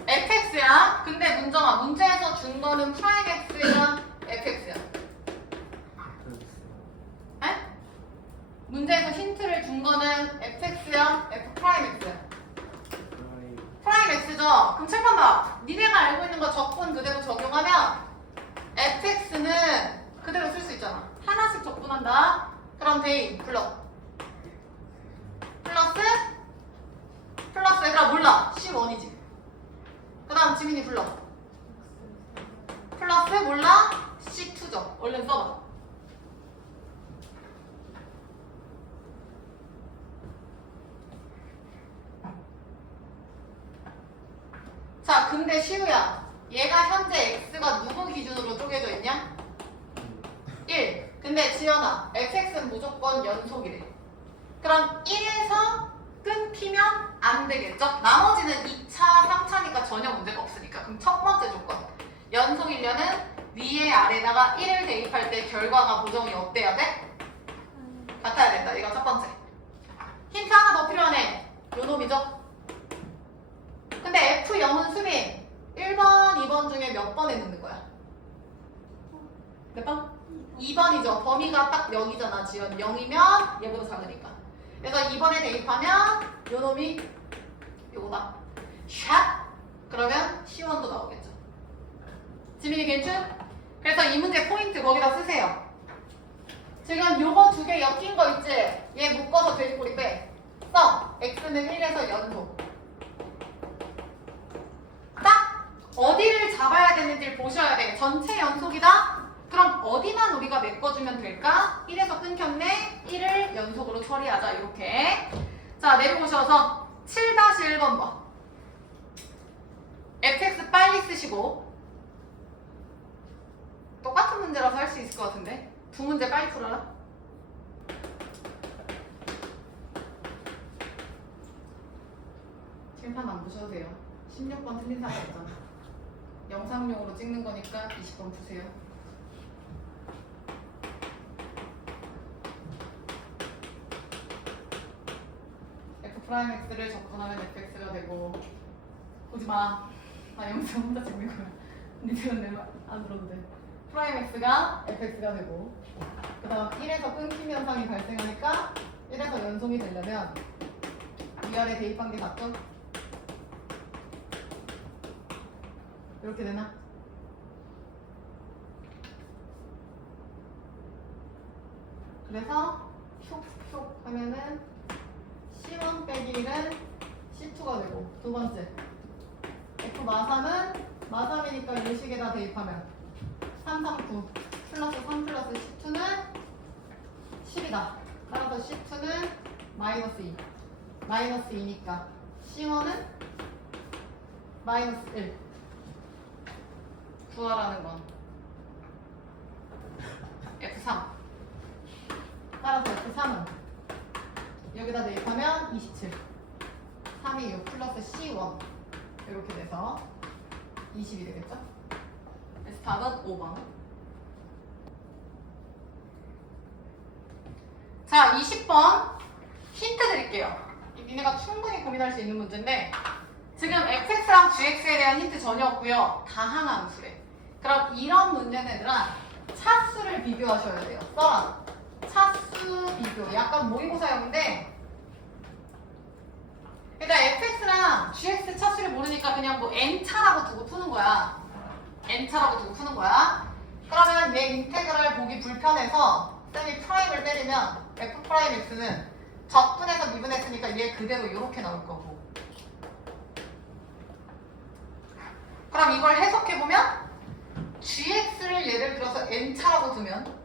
fx야. 근데 문정아 문제에서 준 거는 프라임 x야 fx야? 에? 문제에서 힌트를 준 거는 fx야 f 프라임 x야? 프라임 x죠? 그럼 체크한다. 니네가 알고 있는 거 적분 그대로 적용하면 fx는 그대로 쓸 수 있잖아. 하나씩 적분한다. 그럼 대인 불러. 플러스 얘들아 몰라. C1이지. 그 다음 지민이 불러. 플러스 몰라. C2죠. 얼른 써봐. 야 근데 시우야 얘가 현재 x가 누구 기준으로 쪼개져 있냐? 1. 근데 지연아 fx는 무조건 연속이래. 그럼 1에서 끊기면 안 되겠죠? 나머지는 2차, 3차니까 전혀 문제가 없으니까. 그럼 첫 번째 조건 연속이려는 위에 아래다가 1을 대입할 때 결과가 보정이 어때야 돼? 같아야 된다. 이거 첫 번째. 힌트 하나 더 필요하네. 요 놈이죠? 근데 F0은 수빈 1번, 2번 중에 몇 번에 넣는 거야? 몇 번? 2번이죠. 범위가 딱 여기잖아. 지연 0이면 얘보다 작으니까. 그래서 2번에 대입하면 요 놈이 요거다. 샷! 그러면 C1도 나오겠죠. 지민이 괜찮? 그래서 이 문제 포인트 거기다 쓰세요. 지금 요거 두 개 엮인 거 있지? 얘 묶어서 돼지꼬리 빼. 써. x는 1에서 연속. 딱 어디를 잡아야 되는지를 보셔야 돼. 전체 연속이다? 그럼 어디만 우리가 메꿔주면 될까? 1에서 끊겼네. 1을 연속으로 처리하자. 이렇게. 자, 내려오셔서 7-1번 봐. fx 빨리 쓰시고. 똑같은 문제라서 할 수 있을 것 같은데. 두 문제 빨리 풀어라. 칠판 안 보셔도 돼요. 16번 틀린 사람 없잖아. 영상용으로 찍는 거니까 20번 푸세요. F'X를 접근하면 fx가 되고. 보지마. 나 영상 혼자 찍는 거야. 니들은 내 말 안 들어도 돼. 프라임 x가 fx가 되고, 그 다음 1에서 끊김 현상이 발생하니까 1에서 연속이 되려면 위아래 대입한 게 같죠? 이렇게 되나? 그래서 슉슉 하면은 C1 빼기 1은 C2가 되고, 두 번째 F 마삼은 마삼이니까 이 식에다 대입하면 3, 3, 9 플러스 3 플러스 12는 10이다. 따라서 C2는 마이너스 2. 마이너스 2니까 C1은 마이너스 1. 구하라는 건 F3. 따라서 F3은 여기다 대입하면 27. 3이 6 플러스 C1. 이렇게 돼서 20이 되겠죠? 그래서 답은 5번. 자, 20번 힌트 드릴게요. 니네가 충분히 고민할 수 있는 문제인데, 지금 fx랑 gx에 대한 힌트 전혀 없고요. 다항 함수래. 그럼 이런 문제는 얘들아 차수를 비교하셔야 돼요. 써라. 차수 비교. 약간 모의고사형인데, 그러니까 fx랑 gx 차수를 모르니까 그냥 뭐 n차라고 두고 푸는 거야. n차라고 두고 푸는 거야. 그러면 얘 인테그랄 보기 불편해서 쌤이 프라임을 때리면 f 프라임 x는 적분해서 미분했으니까 얘 그대로 이렇게 나올 거고. 그럼 이걸 해석해보면 gx를 예를 들어서 n차라고 두면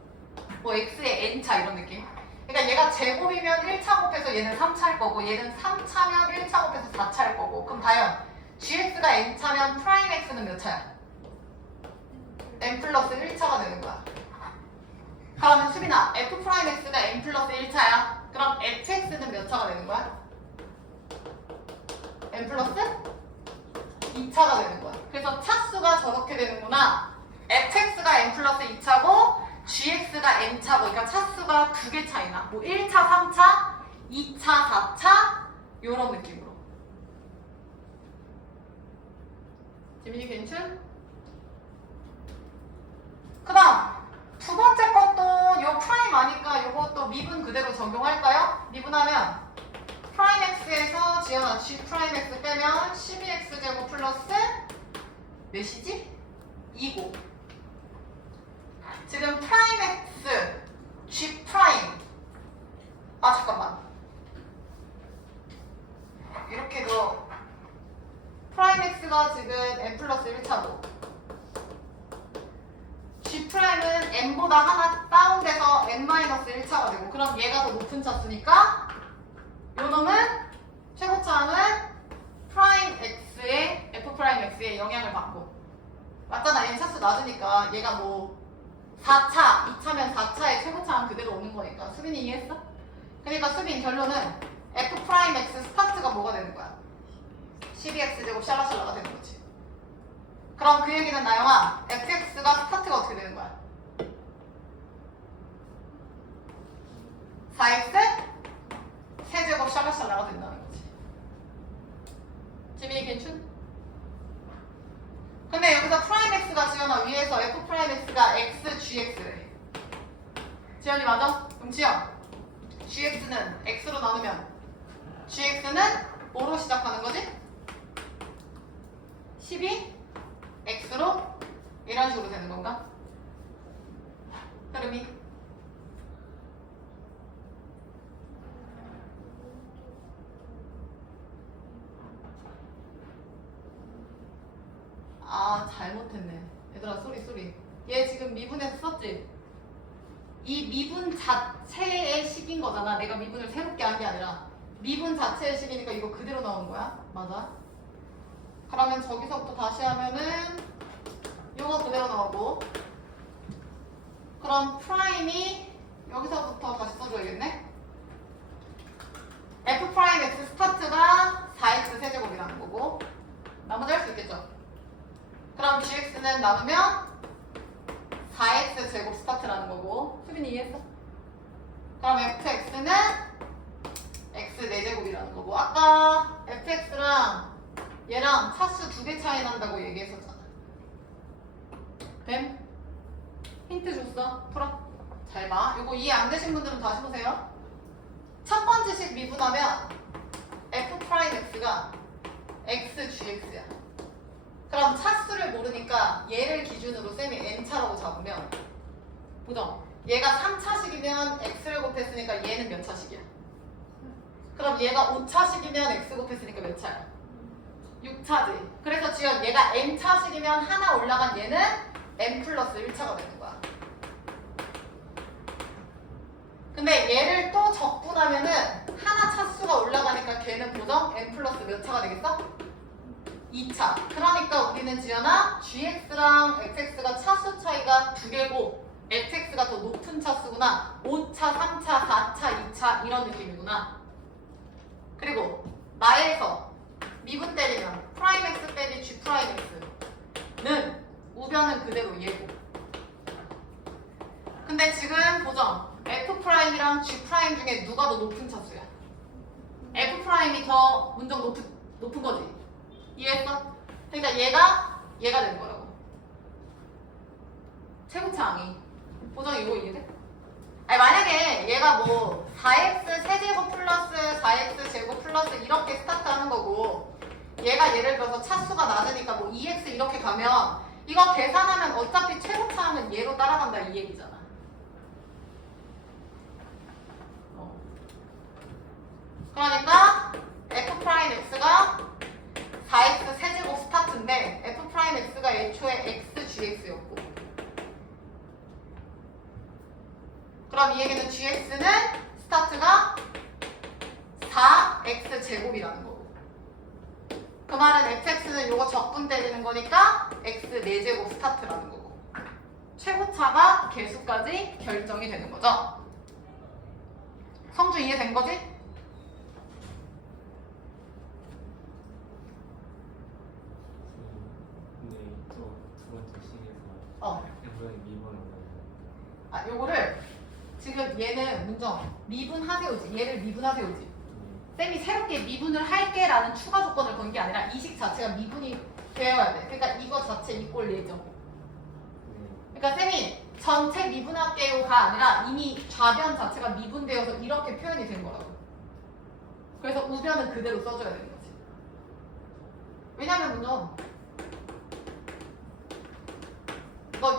뭐 x의 n차 이런 느낌. 그러니까 얘가 제곱이면 1차 곱해서 얘는 3차일 거고, 얘는 3차면 1차 곱해서 4차일 거고. 그럼 과연 gx가 n차면 프라임 x는 몇 차야? n 플러스 1차가 되는 거야. 그러면 수빈아, f 프라임 x가 n 플러스 1차야. 그럼 fx는 몇 차가 되는 거야? n 플러스 2차가 되는 거야. 그래서 차수가 저렇게 되는구나. fx가 n 플러스 2차고 gx가 n차고, 그러니까 차수가 두 개 차이나. 뭐 1차, 3차, 2차, 4차 요런 느낌으로. 재민이 괜찮? 그 다음 두 번째 것도 요 프라임 아니까 요것도 미분 그대로 적용할까요? 미분하면 프라임 x에서 지연아 g 프라임 x 빼면 12x 제곱 플러스 몇이지? 2고. 지금 프라임 x, g 프라임. 아 잠깐만. 이렇게 도 프라임 x가 지금 n 플러스 1차고 g 프라임은 n보다 하나 다운돼서 n 마이너스 1차가 되고, 그럼 얘가 더 높은 차수니까 요 놈은 최고차는 프라임 x의 f f'의 영향을 받고. 맞잖아. 얘는 차수 낮으니까 얘가 뭐 4차, 2차면 4차의 최고차는 그대로 오는 거니까. 수빈이 이해했어? 그러니까 수빈 결론은 f'x 스타트가 뭐가 되는 거야? 12x제곱 샬라샬라가 되는 거지. 그럼 그 얘기는 나영아, fx가 스타트가 어떻게 되는 거야? 4x 세제곱 샬라샬라가 된다는 거지. 지민이 괜춘? 근데 여기서 프라임 x가 지연아 위에서 f 프라임 x가 x gx래. 지연이 맞아? 그럼 지연 gx는 x로 나누면 gx는 뭐로 시작하는 거지? 12 x로 이런 식으로 되는 건가? 흐름이 아 잘못했네. 얘들아 쏘리 얘 지금 미분에서 썼지? 이 미분 자체의 식인 거잖아. 내가 미분을 새롭게 한 게 아니라 미분 자체의 식이니까 이거 그대로 나온 거야. 맞아? 그러면 저기서부터 다시 하면은 요거 그대로 나오고, 그럼 프라임이 여기서부터 다시 써줘야겠네. f 프라임 x 스타트가 4x 세제곱이라는 거고, 나머지 할 수 있겠죠? 그럼 gx는 나누면 4x 제곱 스타트라는 거고. 수빈이 이해했어? 그럼 fx는 x 4제곱이라는 거고. 아까 fx랑 얘랑 차수 2개 차이 난다고 얘기했었잖아. 됨? 힌트 줬어? 풀어. 잘 봐. 요거 이해 안 되신 분들은 다시 보세요. 첫 번째 식 미분하면 f'x가 x gx야. 그럼 차수를 모르니까 얘를 기준으로 쌤이 n차라고 잡으면, 보죠? 얘가 3차식이면 x를 곱했으니까 얘는 몇 차식이야? 그럼 얘가 5차식이면 x 곱했으니까 몇 차야? 6차지. 그래서 지금 얘가 n차식이면 하나 올라간 얘는 n 플러스 1차가 되는 거야. 근데 얘를 또 적분하면은 하나 차수가 올라가니까 걔는 보정 n 플러스 몇 차가 되겠어? 2차. 그러니까 우리는 지연아 gx랑 fx가 차수 차이가 2개고 fx가 더 높은 차수구나. 5차, 3차, 4차, 2차 이런 느낌이구나. 그리고 나에서 미분 때리면 프라임 x 빼기 g 프라임 x는 우변은 그대로 얘고. 근데 지금 보정 f 프라임이랑 g 프라임 중에 누가 더 높은 차수야? f 프라임이 더 문정 높은 거지. 이해했어? 그러니까 얘가 되는 거라고. 최고차항이. 보정 이거 이해돼? 아니 만약에 얘가 뭐 4x 세제곱 플러스 4x 제곱 플러스 이렇게 스타트 하는 거고, 얘가 예를 들어서 차수가 낮으니까 뭐 2x 이렇게 가면 이거 계산하면 어차피 최고차항은 얘로 따라간다 이 얘기잖아. 그러니까 f'x가 4x 세제곱 스타트인데 f'x가 애초에 x gx였고, 그럼 이 얘기는 gx는 스타트가 4x 제곱이라는 거고, 그 말은 fx는 요거 적분 때리는 거니까 x 4제곱 스타트라는 거고, 최고차가 개수까지 결정이 되는 거죠. 성주 이해된 거지? 요거를 지금 얘는 문정 미분하세요지. 얘를 미분하세요지. 쌤이 새롭게 미분을 할게 라는 추가 조건을 건 게 아니라 이 식 자체가 미분이 되어야 돼. 그러니까 이거 자체 이꼴 얘죠. 그러니까 쌤이 전체 미분할게요가 아니라 이미 좌변 자체가 미분되어서 이렇게 표현이 된 거라고. 그래서 우변은 그대로 써줘야 되는 거지. 왜냐면 문정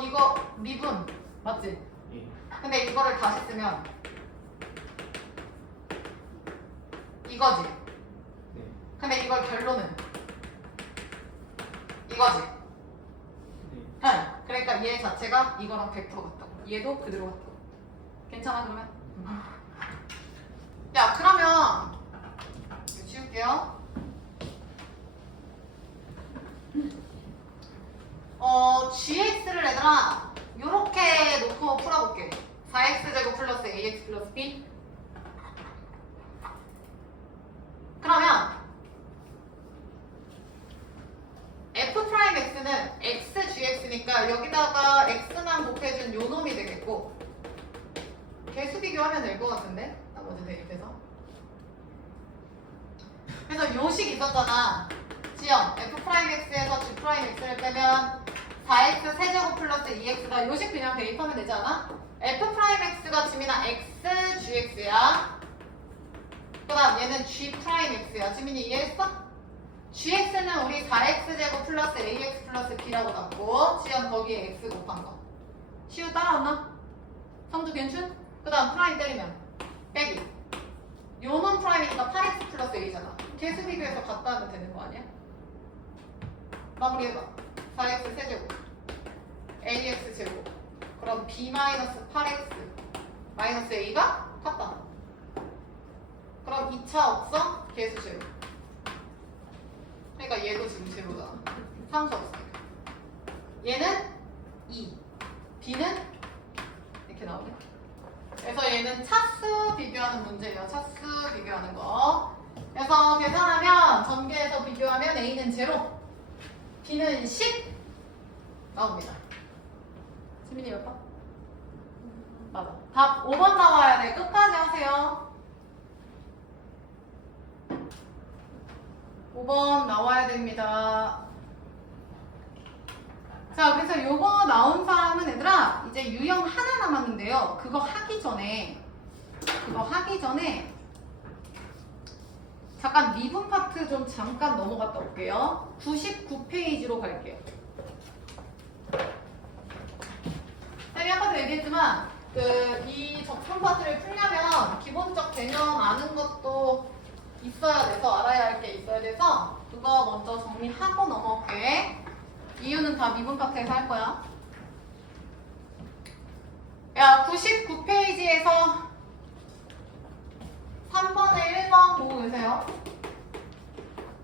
이거 미분 맞지? 근데 이거를 다시 쓰면 이거지. 근데 이걸 결론은 이거지. 그러니까 얘 자체가 이거랑 100% 같다고. 얘도 그대로 같다고. 괜찮아 그러면? 야 그러면 이거 지울게요. gx를 얘들아 요렇게 놓고 풀어볼게. 4x제곱 플러스 ax 플러스 b. 그러면 f'x는 xgx니까 여기다가 x만 곱해준 요 놈이 되겠고, 개수 비교하면 될 것 같은데? 나머지 대입해서. 그래서 요식 있었잖아. 지형 f'x에서 g'x를 빼면 4x 세제곱 플러스 2x다. 요식 그냥 대입하면 되지 않아? f'x가 지민아 xgx야. 그 다음 얘는 g'x야. 지민이 이해했어? gx는 우리 4x제곱 플러스 ax 플러스 b라고 놨고, 지연 거기에 x 곱한 거. 시우 따라왔나? 성주 괜춘? 그 다음 프라임 때리면 빼기. 요놈 프라임이니까 8x 플러스 a잖아. 개수 비교해서 갖다 하면 되는 거 아니야? 마무리해봐. 4x 세제곱 ax 제곱, 그럼 b 마이너스 8x 마이너스 a가 같다. 그럼 2차 없어? 개수 제로. 그러니까 얘도 지금 제로잖아. 상수 없으니까. 얘는 2, b는 이렇게 나오네. 그래서 얘는 차수 비교하는 문제예요. 차수 비교하는 거. 그래서 계산하면 전개해서 비교하면 a는 제로, b는 10 나옵니다. 지민이 몇 번? 맞아. 답 5번 나와야 돼. 끝까지 하세요. 5번 나와야 됩니다. 자, 그래서 요거 나온 사람은 얘들아 이제 유형 하나 남았는데요. 그거 하기 전에 잠깐 미분 파트 좀 잠깐 넘어갔다 올게요. 99페이지로 갈게요. 쌤이 아까도 얘기했지만 이 적분 파트를 풀려면 기본적 개념 아는 것도 있어야 돼서, 알아야 할 게 있어야 돼서 그거 먼저 정리하고 넘어올게. 이유는 다 미분 파트에서 할 거야. 야, 99페이지에서 3번에 1번 보고 계세요.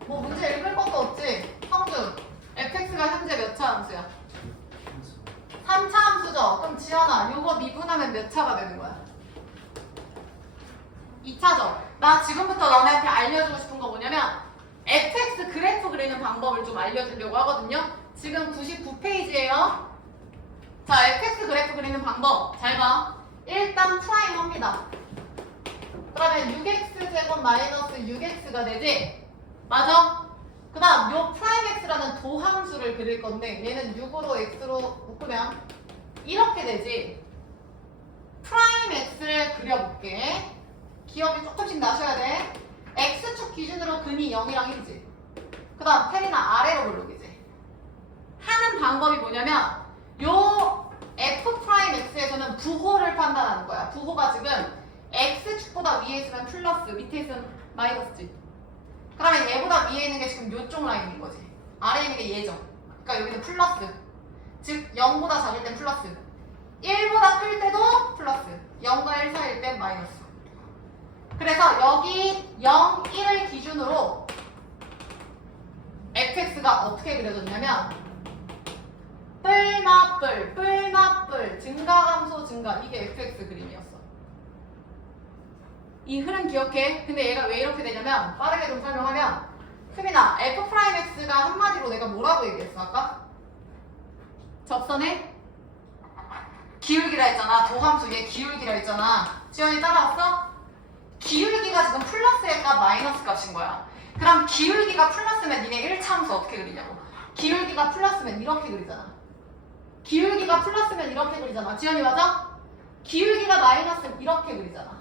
뭐 문제 읽을 것도 없지? 성준, fx가 현재 몇 차 함수야? 3차 함수죠? 그럼 지연아, 요거 미분하면 몇 차가 되는 거야? 2차죠? 나 지금부터 너네한테 알려주고 싶은 거 뭐냐면 fx 그래프 그리는 방법을 좀 알려주려고 하거든요. 지금 99페이지예요. 자, fx 그래프 그리는 방법 잘 봐. 일단 프라임 합니다. 그러면 6x제곱 마이너스 6x가 되지? 맞아? 그 다음 요 프라임 x라는 도함수를 그릴 건데 얘는 6으로 x로 묶으면 이렇게 되지? 프라임 x를 그려볼게. 기억이 조금씩 나셔야 돼. x축 기준으로 근이 0이랑 1이지. 그 다음 테리나 아래로 그르기지. 하는 방법이 뭐냐면 요 f'x에서는 부호를 판단하는 거야. 부호가 지금 x축보다 위에 있으면 플러스, 밑에 있으면 마이너스지. 그러면 얘보다 위에 있는 게 지금 요쪽 라인인 거지. 아래에 있는 게 얘죠. 그러니까 여기는 플러스. 즉 0보다 작을 땐 플러스, 1보다 클 때도 플러스, 0과 1 사이일 땐 마이너스. 그래서 여기 0, 1을 기준으로 fx가 어떻게 그려졌냐면 뿔, 증가함수 증가, 이게 fx 그림이었어. 이 흐름 기억해. 근데 얘가 왜 이렇게 되냐면 빠르게 좀 설명하면 수민아, f'x가 한마디로 내가 뭐라고 얘기했어 아까? 접선의 기울기라 했잖아. 도함수 얘 기울기라 했잖아. 지연이 따라왔어? 기울기가 지금 플러스의 값 마이너스 값인 거야. 그럼 기울기가 플러스면 니네 1차 함수 어떻게 그리냐고. 기울기가 플러스면 이렇게 그리잖아. 기울기가 플러스면 이렇게 그리잖아. 지연이 맞아? 기울기가 마이너스면 이렇게 그리잖아.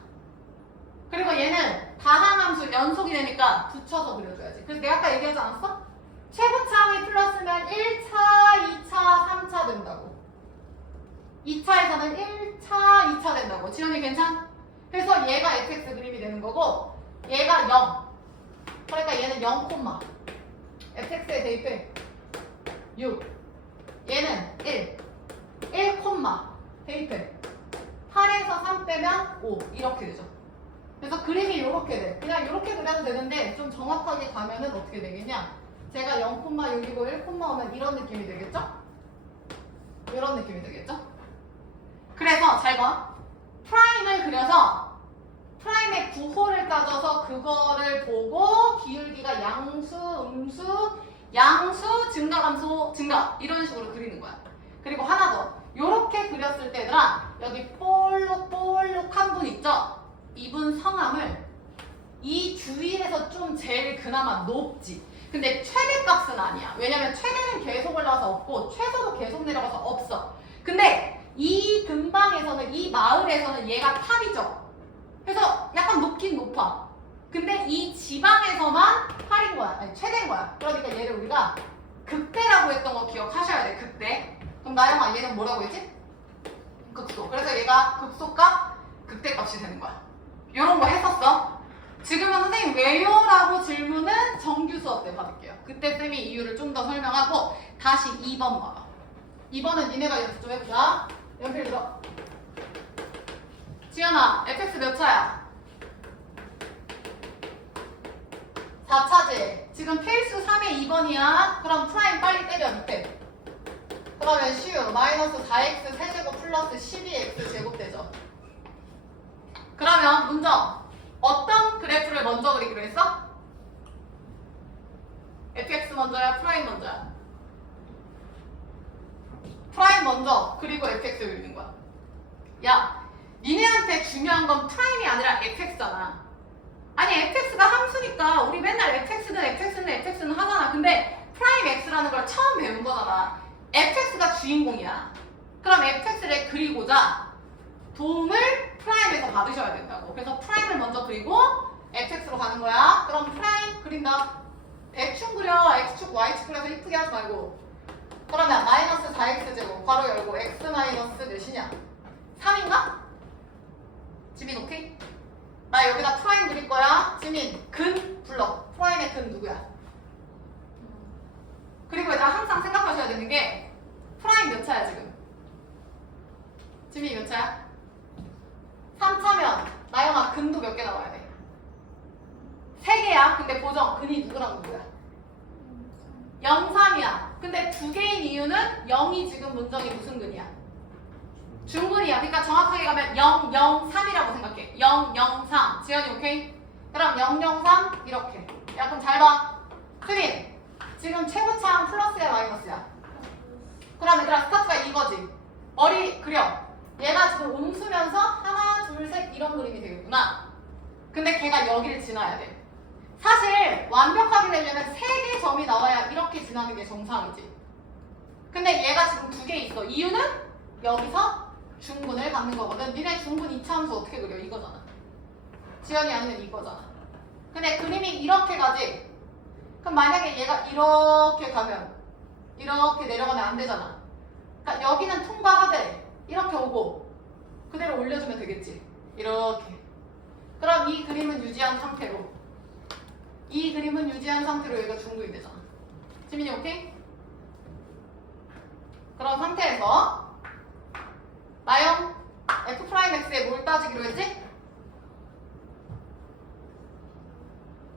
그리고 얘는 다항함수 연속이 되니까 붙여서 그려줘야지. 그래서 내가 아까 얘기하지 않았어? 최고차항이 플러스면 1차, 2차, 3차 된다고. 2차에서는 1차, 2차 된다고. 지연이 괜찮? 그래서 얘가 fx 그림이 되는 거고 얘가 0. 그러니까 얘는 0, fx에 대입해 6. 얘는 1 대입해 8에서 3 빼면 5. 이렇게 되죠. 그래서 그림이 이렇게 돼. 그냥 이렇게 그려도 되는데 좀 정확하게 가면은 어떻게 되겠냐? 제가 0,6이고 1, 오면 이런 느낌이 되겠죠? 이런 느낌이 되겠죠? 그래서 잘 봐. 프라임을 그려서 프라임의 구호를 따져서 그거를 보고 기울기가 양수, 음수, 양수, 증가, 감소, 증가 이런 식으로 그리는 거야. 그리고 하나 더. 요렇게 그렸을 때 얘들아 여기 볼록볼록한 분 있죠? 이분 성함을 이 주위에서 좀 제일 그나마 높지. 근데 최대값은 아니야. 왜냐면 최대는 계속 올라가서 없고 최소도 계속 내려가서 없어. 근데 이 근방에서는 이 마을에서는 얘가 탑이죠. 그래서 약간 높긴 높아. 근데 이 지방에서만 8인 거야. 아니 최대인 거야. 그러니까 얘를 우리가 극대라고 했던 거 기억하셔야 돼. 극대. 그럼 나영아 얘는 뭐라고 했지? 극소. 그래서 얘가 극소값, 극대값이 되는 거야. 요런 거 했었어. 지금은 선생님 왜요? 라고 질문은 정규 수업 때 받을게요. 그때 쌤이 이유를 좀 더 설명하고 다시 2번 봐봐. 2번은 니네가 연습 좀 해보자. 연필 들어. 지연아, fx 몇 차야? 4차지. 지금 필수 3의 2번이야. 그럼 프라임 빨리 때려 밑에. 그러면 시우 마이너스 4x 세제곱 플러스 12x 제곱 되죠. 그러면 문정. 어떤 그래프를 먼저 그리기로 했어? fx 먼저야? 프라임 먼저야? 프라임 먼저 그리고 fx를 그리는 거야. 야, 니네한테 중요한 건 프라임이 아니라 fx잖아. 아니 fx가 함수니까 우리 맨날 fx는 하잖아. 근데 프라임 x라는 걸 처음 배운 거잖아. fx가 주인공이야. 그럼 fx를 그리고자 도움을 프라임에서 받으셔야 된다고. 그래서 프라임을 먼저 그리고 fx로 가는 거야. 그럼 프라임 그린다. 대충 그려. x축, y축 그려서 이쁘게 하지 말고. 그러면 마이너스 4x제곱 괄호 열고 x 마이너스 몇이냐? 3인가? 지민 오케이? 나 여기다 프라임 그릴 거야. 지민 근 불러. 프라임의 근 누구야? 그리고 얘들아 항상 생각하셔야 되는 게 프라임 몇 차야 지금? 지민이 몇 차야? 3차면 나영아 근도 몇 개 나와야 돼? 3개야. 근데 보정 근이 누구랑 누구야? 0, 3이야. 근데 2개인 이유는 0이 지금 문정이 무슨 근이야? 중근이야. 그러니까 정확하게 가면 0, 0, 3이라고 생각해. 0, 0, 3. 지연이 오케이? 그럼 0, 0, 3 이렇게. 야 그럼 잘 봐. 수빈 지금 최고차항 플러스야 마이너스야? 그럼 얘들아 스타트가 이거지. 머리 그려. 얘가 지금 음수면서 하나, 둘, 셋 이런 그림이 되겠구나. 근데 걔가 여기를 지나야 돼. 사실 완벽하게 되려면 3개 점이 나와야 이렇게 지나는 게 정상이지. 근데 얘가 지금 2개 있어. 이유는 여기서 중근을 갖는 거거든. 니네 중근 이차함수 어떻게 그려? 이거잖아. 지연이 아니면 이거잖아. 근데 그림이 이렇게 가지. 그럼 만약에 얘가 이렇게 가면 이렇게 내려가면 안 되잖아. 그러니까 여기는 통과하되 이렇게 오고 그대로 올려주면 되겠지. 이렇게. 그럼 이 그림은 유지한 상태로 여기가 중근이 되잖아. 지민이 오케이? 그런 상태에서 나영 f'x에 뭘 따지기로 했지?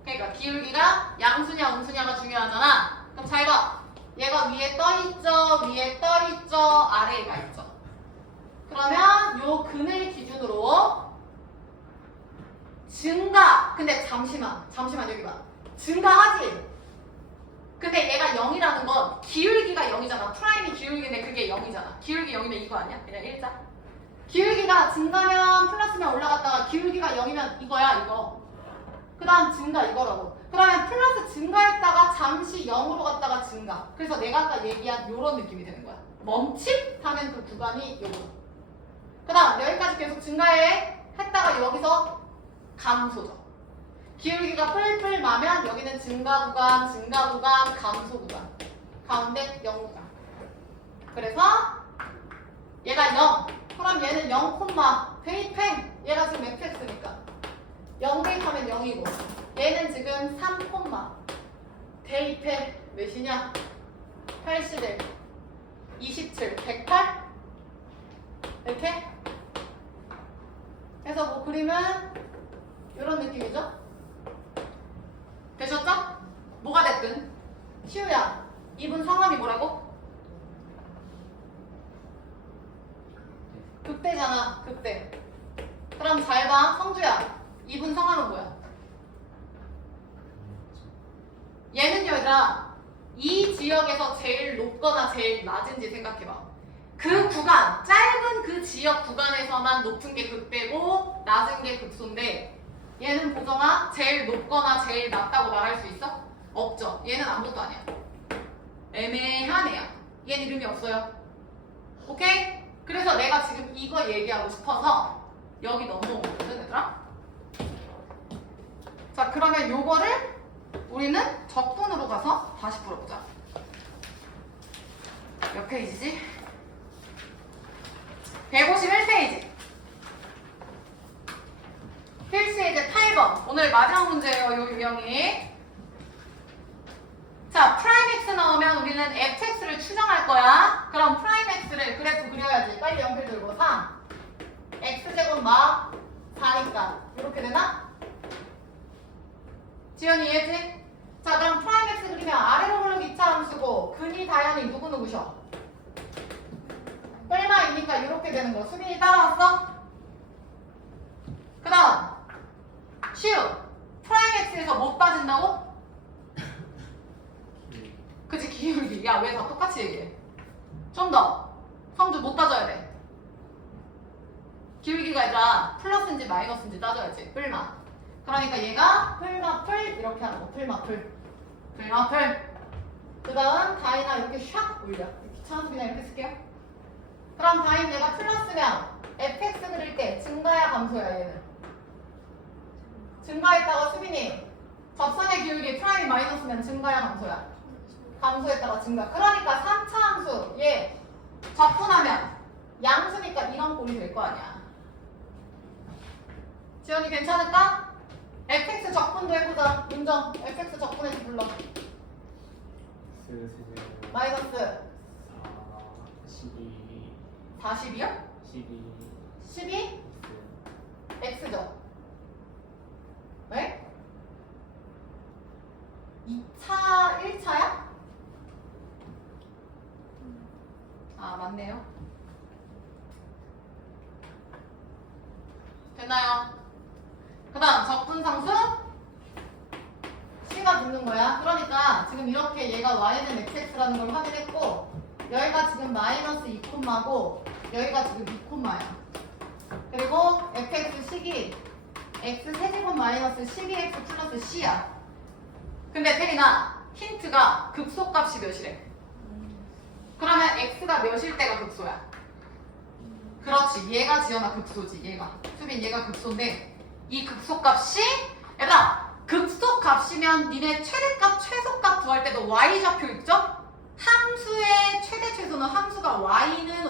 그러니까 기울기가 양수냐 음수냐가 중요하잖아. 그럼 잘 봐. 얘가 위에 떠있죠, 아래에 가 있죠. 그러면 요 근을 기준으로 증가. 근데 잠시만 여기 봐. 증가하지. 근데 얘가 0이라는 건 기울기가 0이잖아. 프라임이 기울기인데 그게 0이잖아. 기울기 0이면 이거 아니야? 그냥 일자. 기울기가 증가면 플러스면 올라갔다가 기울기가 0이면 이거야 이거. 그 다음 증가 이거라고. 그러면 플러스 증가했다가 잠시 0으로 갔다가 증가. 그래서 내가 아까 얘기한 요런 느낌이 되는 거야. 멈칫하는 그 구간이 요거. 그 다음 여기까지 계속 증가해 했다가 여기서 감소죠. 기울기가 뿔뿔 마면 여기는 증가 구간, 감소 구간. 가운데 0 구간. 그래서 얘가 0. 그럼 얘는 0, 대입행. 얘가 지금 fx니까 0 대입하면 0이고 얘는 지금 3, 대입해 몇이냐? 81, 27, 108 이렇게 해서 뭐 그리면 이런 느낌이죠? 되셨죠? 뭐가 됐든 시우야 이분 성함이 뭐라고? 극대잖아. 극대. 그럼 잘 봐. 성주야. 이분 성함은 뭐야? 얘는요 얘들아 이 지역에서 제일 높거나 제일 낮은지 생각해봐. 그 구간, 짧은 그 지역 구간에서만 높은 게 극대고 낮은 게 극소인데 얘는 보정아 제일 높거나 제일 낮다고 말할 수 있어? 없죠. 얘는 아무것도 아니야. 애매한 애야. 얘는 이름이 없어요. 오케이? 그래서 내가 지금 이거 얘기하고 싶어서 여기 넘어온 거거든 얘들아. 자 그러면 요거를 우리는 적분으로 가서 다시 풀어보자. 몇 페이지지? 151페이지. 필수 이제 8번. 오늘 마지막 문제예요, 요 유형이. 자, 프라임 x 나오면 우리는 fx를 추정할 거야. 그럼 프라임 x를 그래프 그려야지. 빨리 연필 들고 3. x제곱 막 4니까 이렇게 되나? 지연이 이해했지? 자 그럼 프라임 x 그리면 아래로 오르기 2차 함수고 근이 다연이 누구누구셔? 뺄마이니까 이렇게 되는 거. 수빈이 따라왔어? 그 다음 시우 프라임 x에서 못 빠진다고? 그치 기울기. 야 왜 다 똑같이 얘기해? 좀 더 성주 못 따져야 돼. 기울기가 아니라 플러스인지 마이너스인지 따져야지. 뿔마. 그러니까 얘가 풀마풀 이렇게 하는 거. 풀마풀. 풀마풀. 그 다음 다이나 이렇게 샥 올려. 귀찮아서 그냥 이렇게 쓸게요. 그럼 다인 내가 플러스면 fx 그릴 때 증가야 감소야 얘는? 증가했다가 수빈이 접선의 기울기 프라임이 마이너스면 증가야 감소야? 감소했다가 증가. 그러니까 3차 함수 얘 적분하면 양수니까 이런 꼴이 될 거 아니야. 지연이 괜찮을까? fx 적분도 해보자. 인정. fx 적분해서 불러. 마이너스 40이요? 12? x죠? 왜? 2차, 1차야? 아 맞네요. 됐나요? 그 다음 적분상수 C가 붙는 거야. 그러니까 지금 이렇게 얘가 y는 fx라는 걸 확인했고 여기가 지금 마이너스 2콤마고 여기가 지금 2콤마야. 그리고 fx 식이 x 세제곱 마이너스 12x 플러스 c야. 근데 태린아 힌트가 극소값이 몇이래? 그러면 x가 몇일 때가 극소야? 그렇지. 얘가 지연아 극소지. 얘가 수빈 얘가 극소인데 이 극소값이 얘들아 극소값이면 니네 최대값 최소값 구할 때도 y좌표 있죠? 함수의 최대 최소는 함수가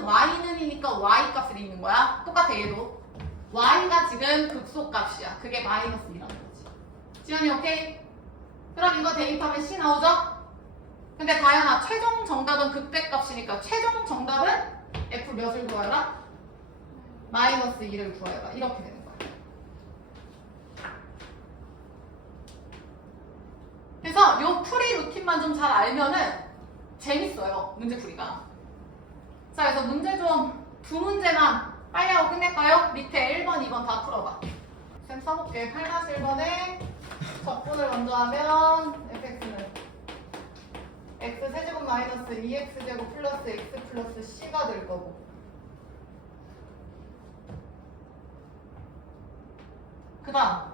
y는이니까 y값을 읽는 거야. 똑같아 얘도. y가 지금 극소값이야. 그게 마이너스 2라는 거지. 지연이 오케이? 그럼 이거 대입하면 c 나오죠? 근데 다현아 최종 정답은 극대값이니까 최종 정답은 f 몇을 구하여라? 마이너스 2를 구하여라. 이렇게 되는 거야. 그래서 요 풀이 루틴만 좀 잘 알면은 재밌어요. 문제 풀이가. 자 그래서 문제 좀 두 문제만 빨리 하고 끝낼까요? 밑에 1번, 2번 다 풀어봐. 쌤 써볼게. 8-1번에 적분을 먼저 하면 fx는 x 세제곱 마이너스 2x제곱 플러스 x 플러스 c가 될 거고 그 다음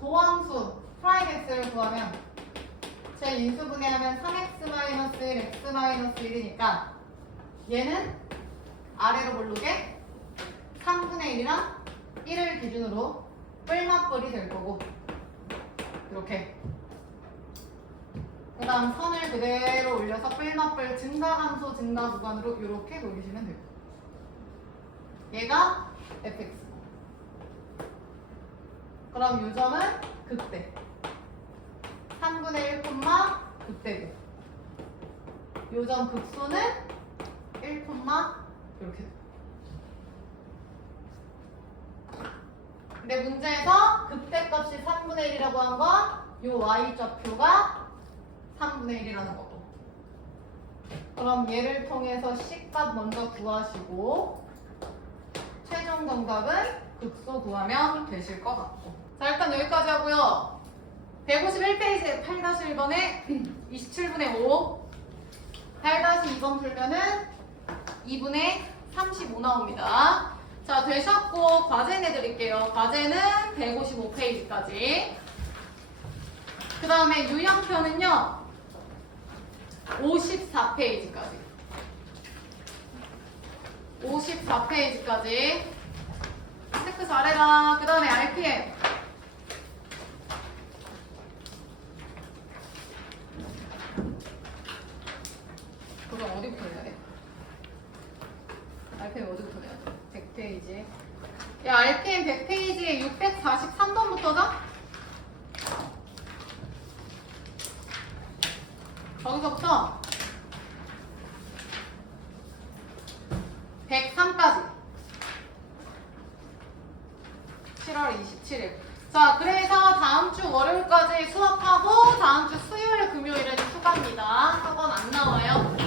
도함수 프라임 x를 구하면 제 인수분해하면 3x 마이너스 1 x 마이너스 1이니까 얘는 아래로 고르게 3분의 1이랑 1을 기준으로 뿔맛뿔이 될 거고 이렇게 그 다음 선을 그대로 올려서 뿔맛뿔 증가함수 증가 구간으로 이렇게 돌리시면 돼요. 얘가 fx. 그럼 요 점은 극대. 3분의 1 콤마 극대고 요 점 극소는 1 콤마 이렇게 돼요. 근데 문제에서 극대값이 3분의 1이라고 한 건 요 y좌표가 3분의 1이라는 거고 그럼 얘를 통해서 C값 먼저 구하시고 최종 정답은 극소 구하면 되실 것 같고. 자, 일단 여기까지 하고요. 151페이지 8-1번에 27분의 5 8-2번 풀면은 2분의 35 나옵니다. 자, 되셨고 과제 내드릴게요. 과제는 155페이지까지. 그 다음에 유형표는요 54페이지까지. 54페이지까지 체크 잘해라. 그 다음에 RPM 그럼 어디부터 해야 돼? RPM 어디부터 해야 돼? 100페이지. 야, RPM 100페이지에 643번부터죠? 거기서부터 103까지 7월 27일. 자, 그래서 다음 주 월요일까지 수업하고 다음 주